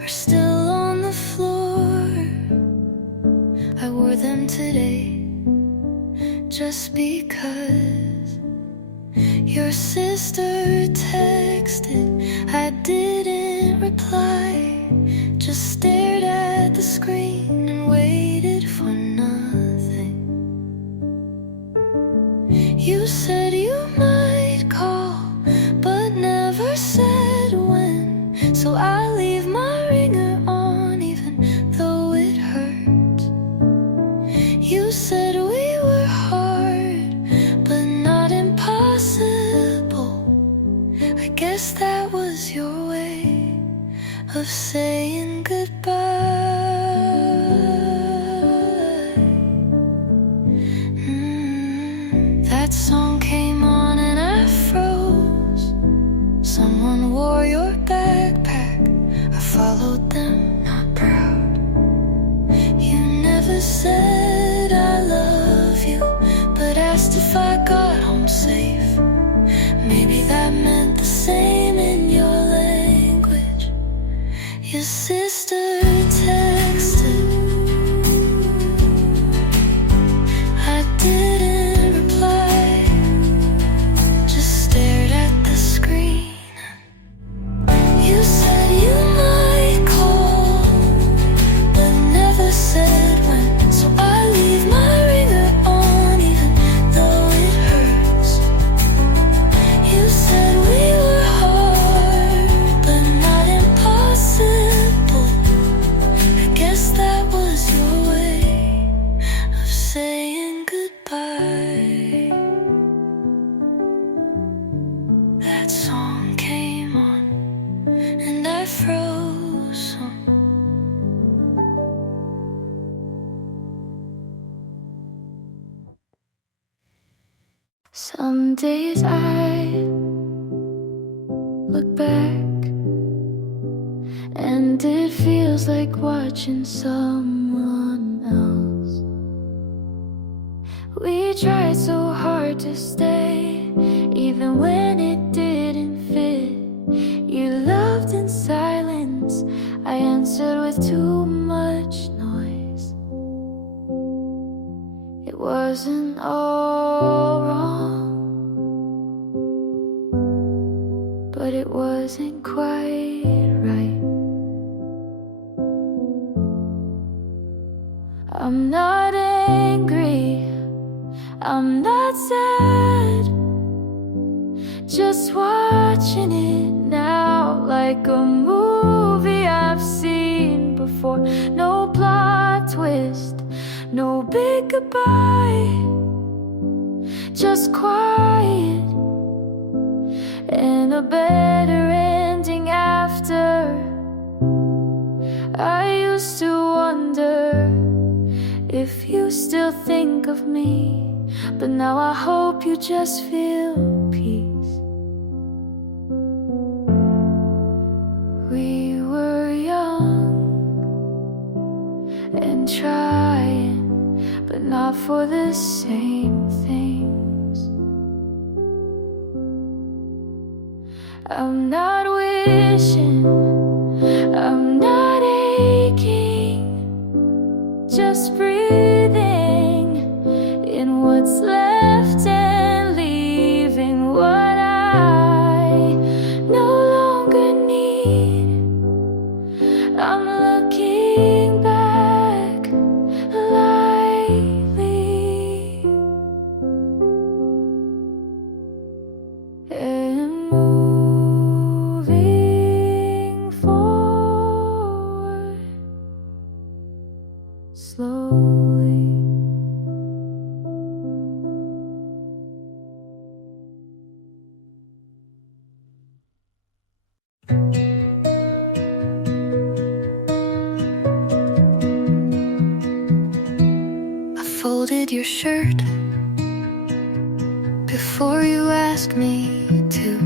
are still on the floor. I wore them today just because your sister texted. I didn't reply, just stared at the screen and waited for nothing. You said you might call, but never said when. So I leave my ringer on even though it hurts. You said we were hard, but not impossible. I guess that was your way of saying goodbye. That song came on and I froze. Someone wore your backpack. I said I love you, but asked if I got home safe. Maybe that meant the same in your language. Your sister texted, I didn't reply, just stared at the screen. You said you might call, but never said when, so I leave my ringer on even though it hurts. You said we were hard, but not impossible. I guess that was your way of saying goodbye. That song came on and I froze. Some days I look back and it feels like watching someone else. We tried so hard to stay, even when it didn't fit. You loved in silence, I answered with too much noise. It wasn't all wrong, but it wasn't quite right. I'm not angry, I'm not sad, just watching it now like a movie I've seen before. No plot twist, no big goodbye, just quiet and a better ending after. I used to wonder if you still think of me, but now I hope you just feel peace. We were young and trying, but not for the same things. I'm not wishing, I'm not aching, just breathing in what's left and leaving what I no longer need. I'm looking back lightly and moving forward slowly. I folded your shirt before you asked me to.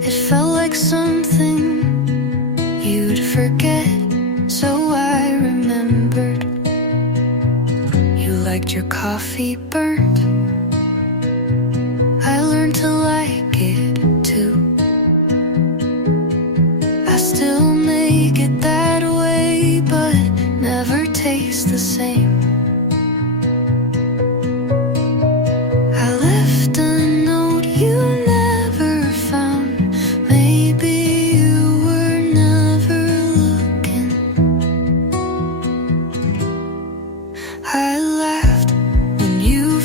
It felt like something you'd forget, so I remembered. You liked your coffee burnt, I learned to like it too. I still make it that way, but never tastes the same. I left a note you never found. Maybe you were never looking. I laughed when you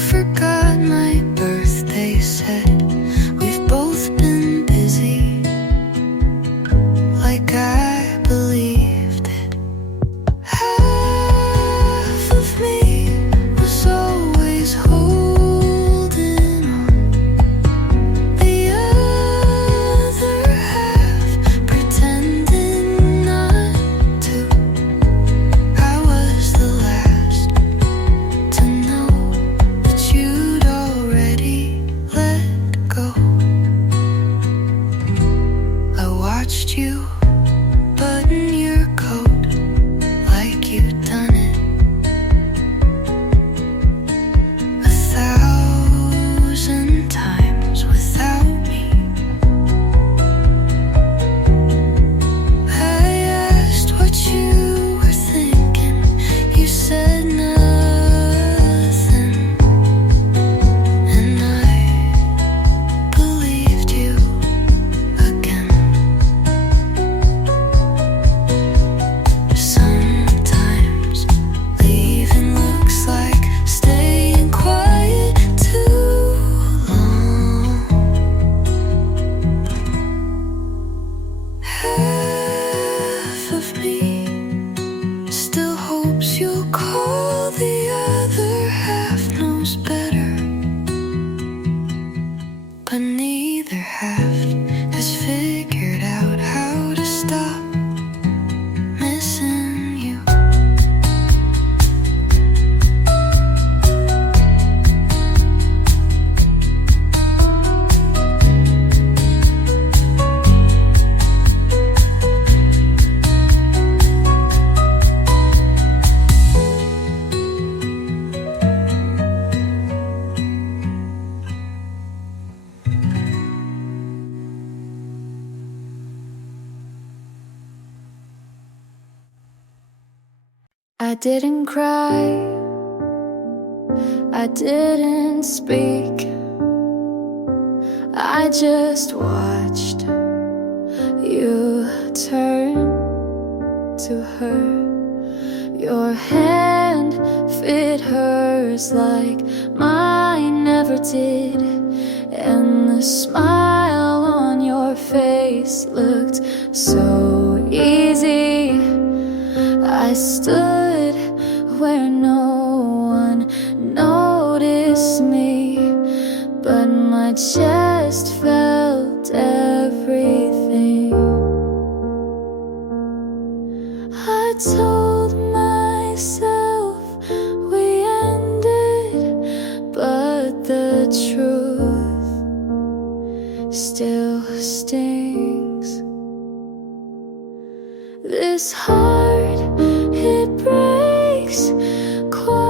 didn't cry, I didn't speak, I just watched you turn to her. Your hand fit hers like mine never did, and the smile on your face looked so easy. I stood where no one noticed me, but my chest felt everything. I told myself we ended, but the truth still stings. This heart, it breaks quietly.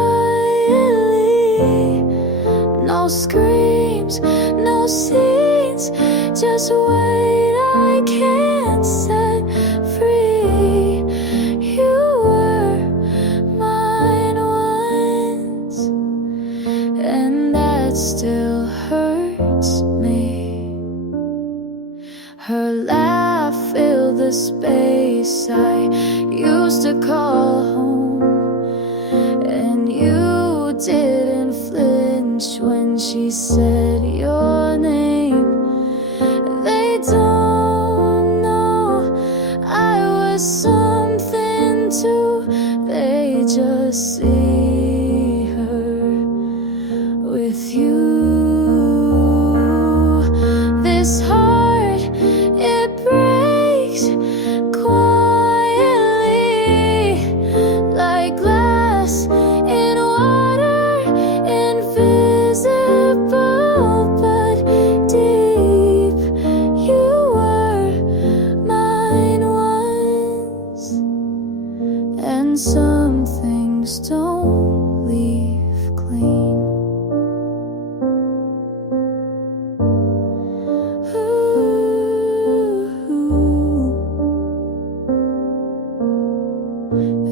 No screams, no scenes, just wait, I can't set free. You were mine once, and that still hurts me. Her laugh filled the space I used to call home, and you didn't flinch when she said your name. They don't know I was something too, they just see her with you. This heart, it breaks quietly, like glass in water, invisible but deep. You were mine once, and some things don't leave clean.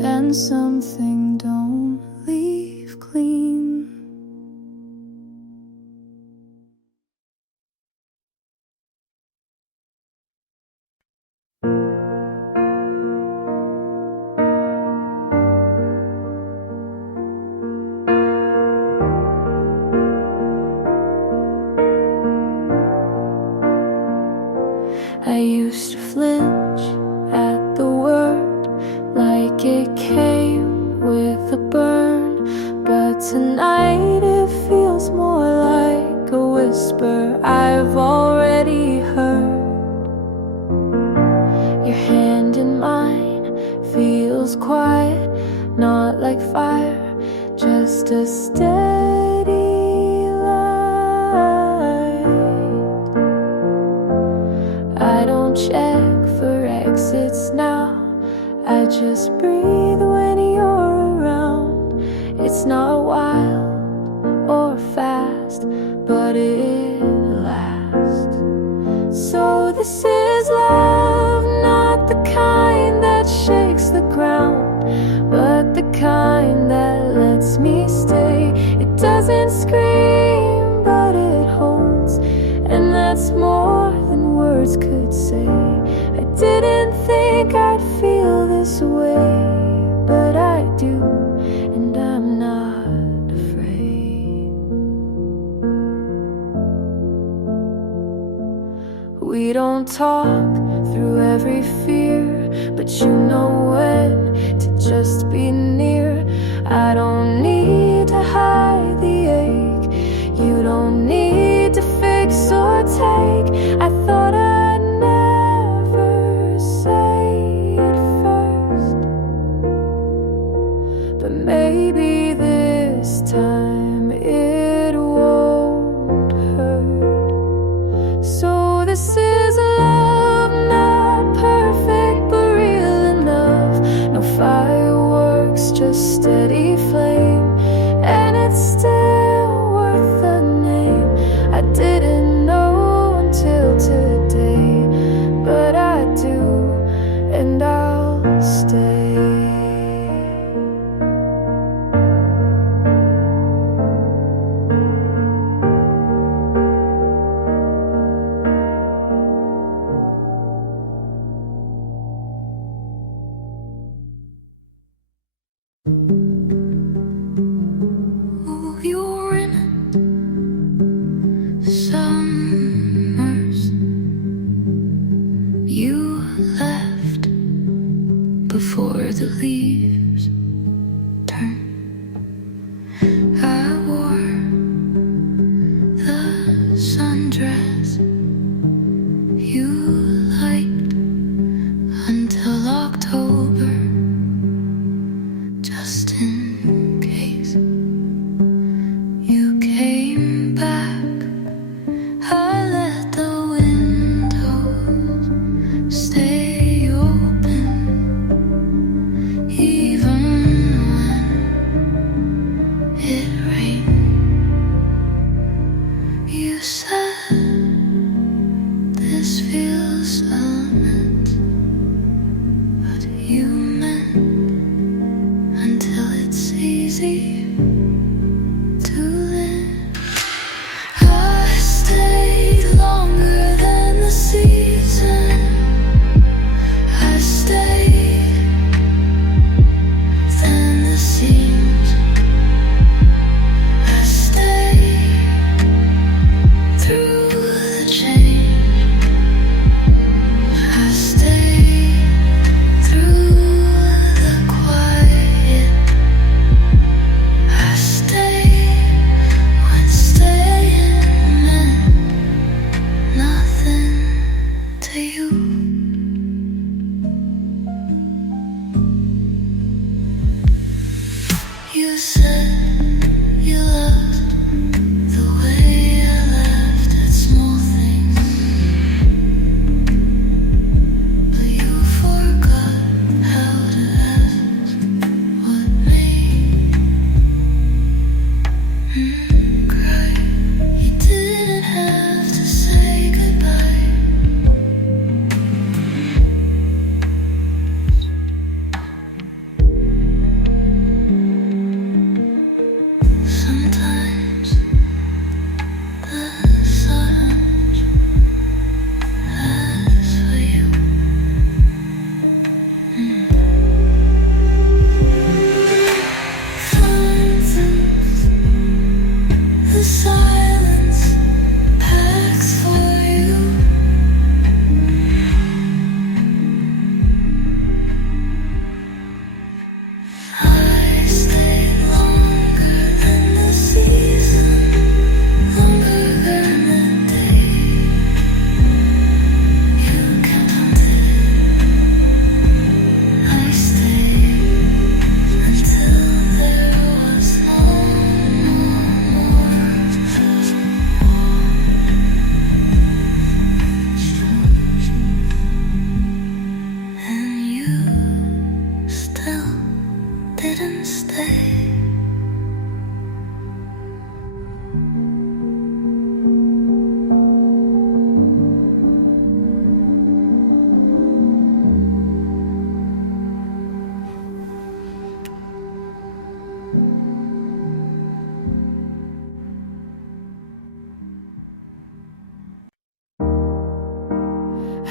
And something don't leave clean. I used to flinch at the word like it came with a burn, but tonight it feels more like a whisper I've already heard. Your hand in mine feels quiet, not like fire, just a steady light. I don't check for exits now, I just breathe when you're around. It's not wild or fast, but it lasts. So this is love, not the kind that shakes the ground, but the kind that lets me stay. It doesn't scream, but it holds, and that's more than words could say. I didn't think I'd feel this way, but I do, and I'm not afraid. We don't talk through every fear, but you know when to just be near. I don't need to hide the ache, you don't need to fix or take. I thought I'd never say it first, but maybe this time it won't hurt. So this is love, not perfect but real enough. No fireworks, just steady flame, and it's still worth the name. I didn't know until came back, I let the windows stay open, even when it rained. You said this feels meant, but you meant until it's easy. You said you loved the way I laughed at small things, but you forgot how to ask what made me cry. You didn't have to say goodbye. Sometimes the silence asks for you. Sometimes the silence asks for you. I stayed longer than the season, longer than the day you counted. I stayed until there was no more. And you still didn't stay. I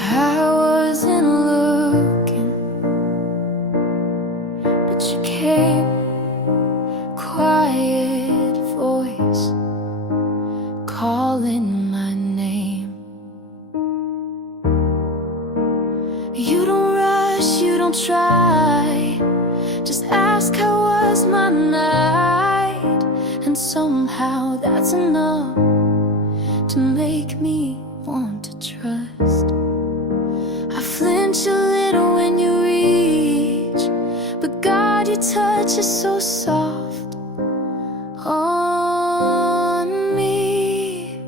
wasn't looking, but you came, quiet voice calling my name. You don't rush, you don't try, just ask how was my night, and somehow that's enough to make me want to trust. I flinch a little when you reach, but God, your touch is so soft on me.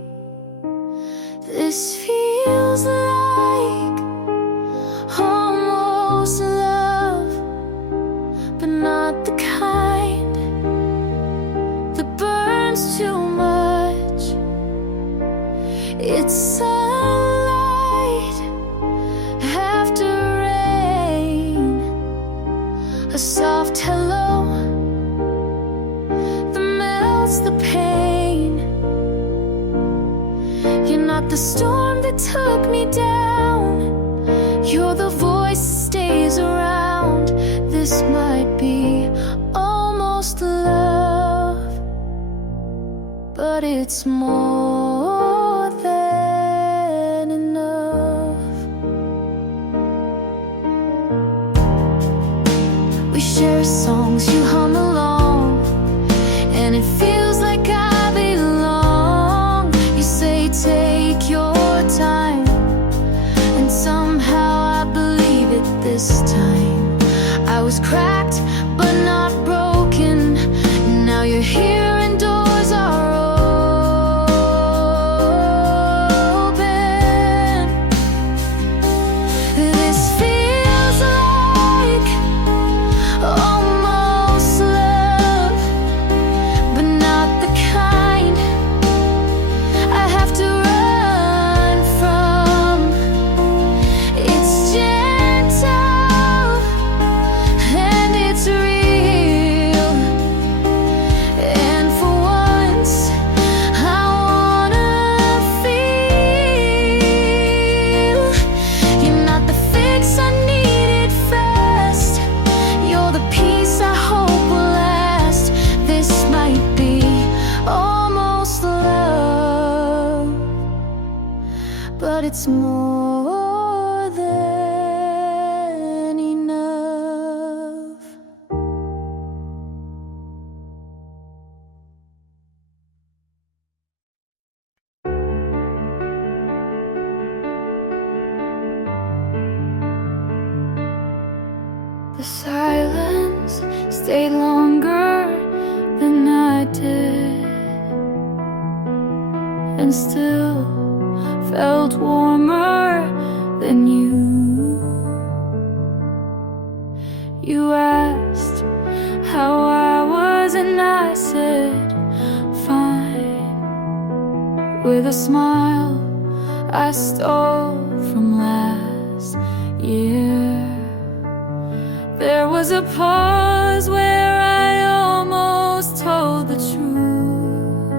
This feels like almost love, but not the kind that burns too much. It's sunlight after rain, a soft hello that melts the pain. You're not the storm that took me down, you're the voice that stays around. This might be almost love, but it's more than enough. We share songs, you hum along, and it feels like I belong. You say take your time, and somehow I believe it this time. I was cracked but not broken, now you're here and doors are it's more than enough. The silence stayed longer than I did, and still felt warmer than you. You asked how I was and I said fine. With a smile I stole from last year. There was a pause where I almost told the truth,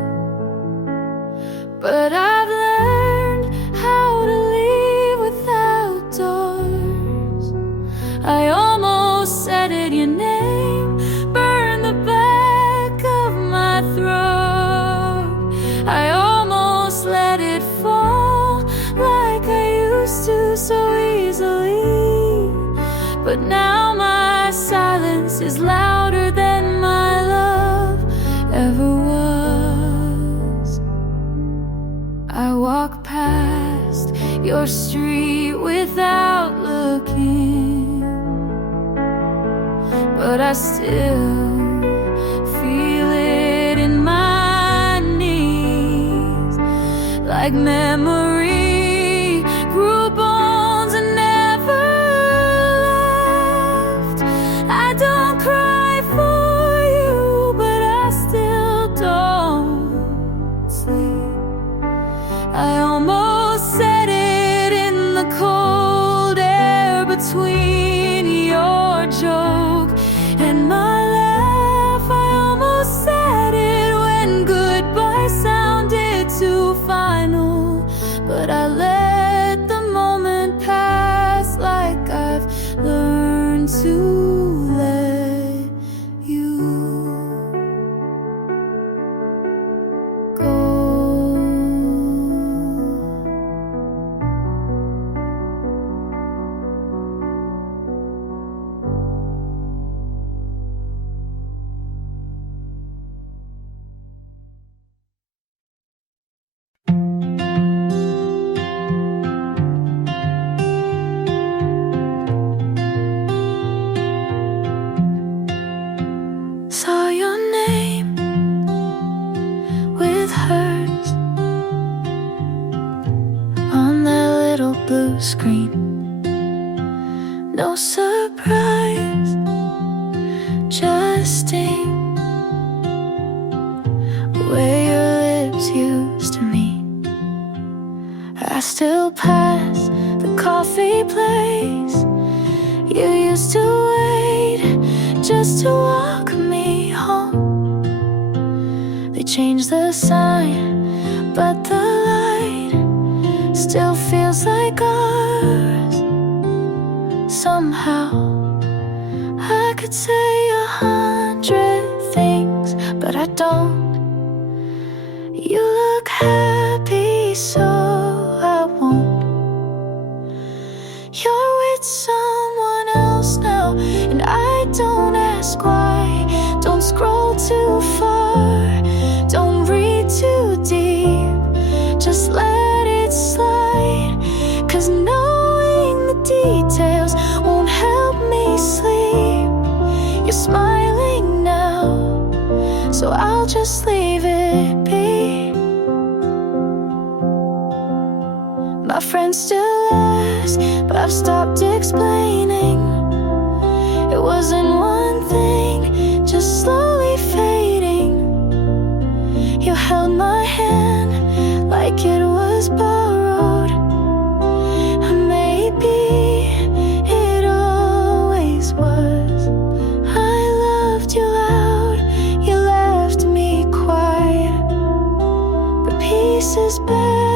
but I've learned how to leave without doors. I almost said it, your name burned the back of my throat. I almost let it fall like I used to so easily, but now my silence is louder than my love ever was. I walk past your street without looking, but I still feel it in my knees, like memory grew bones and never left. I don't cry for you, but I still don't sleep. I almost said it in the cold air between your joke and my laugh. I almost said it when goodbye sounded too final, but I let the moment pass like I've learned to let you go. Saw your name with hers on that little blue screen. No surprise, just sting where your lips used to meet. I still pass the coffee place you used to wait just to walk me home. They changed the sign, but the light still feels like ours. Somehow I could say 100 things, but I don't. You look happy, so I won't. You're with someone else now, and I don't ask why. Don't scroll too far, don't read too deep, just let it slide. 'Cause knowing the details won't help me sleep. You're smiling now, so I'll just leave it be. My friends still ask, but I've stopped explaining. It wasn't one thing, just slowly fading. You held my hand like it was borrowed. Maybe it always was. I loved you loud, you left me quiet, but peace is better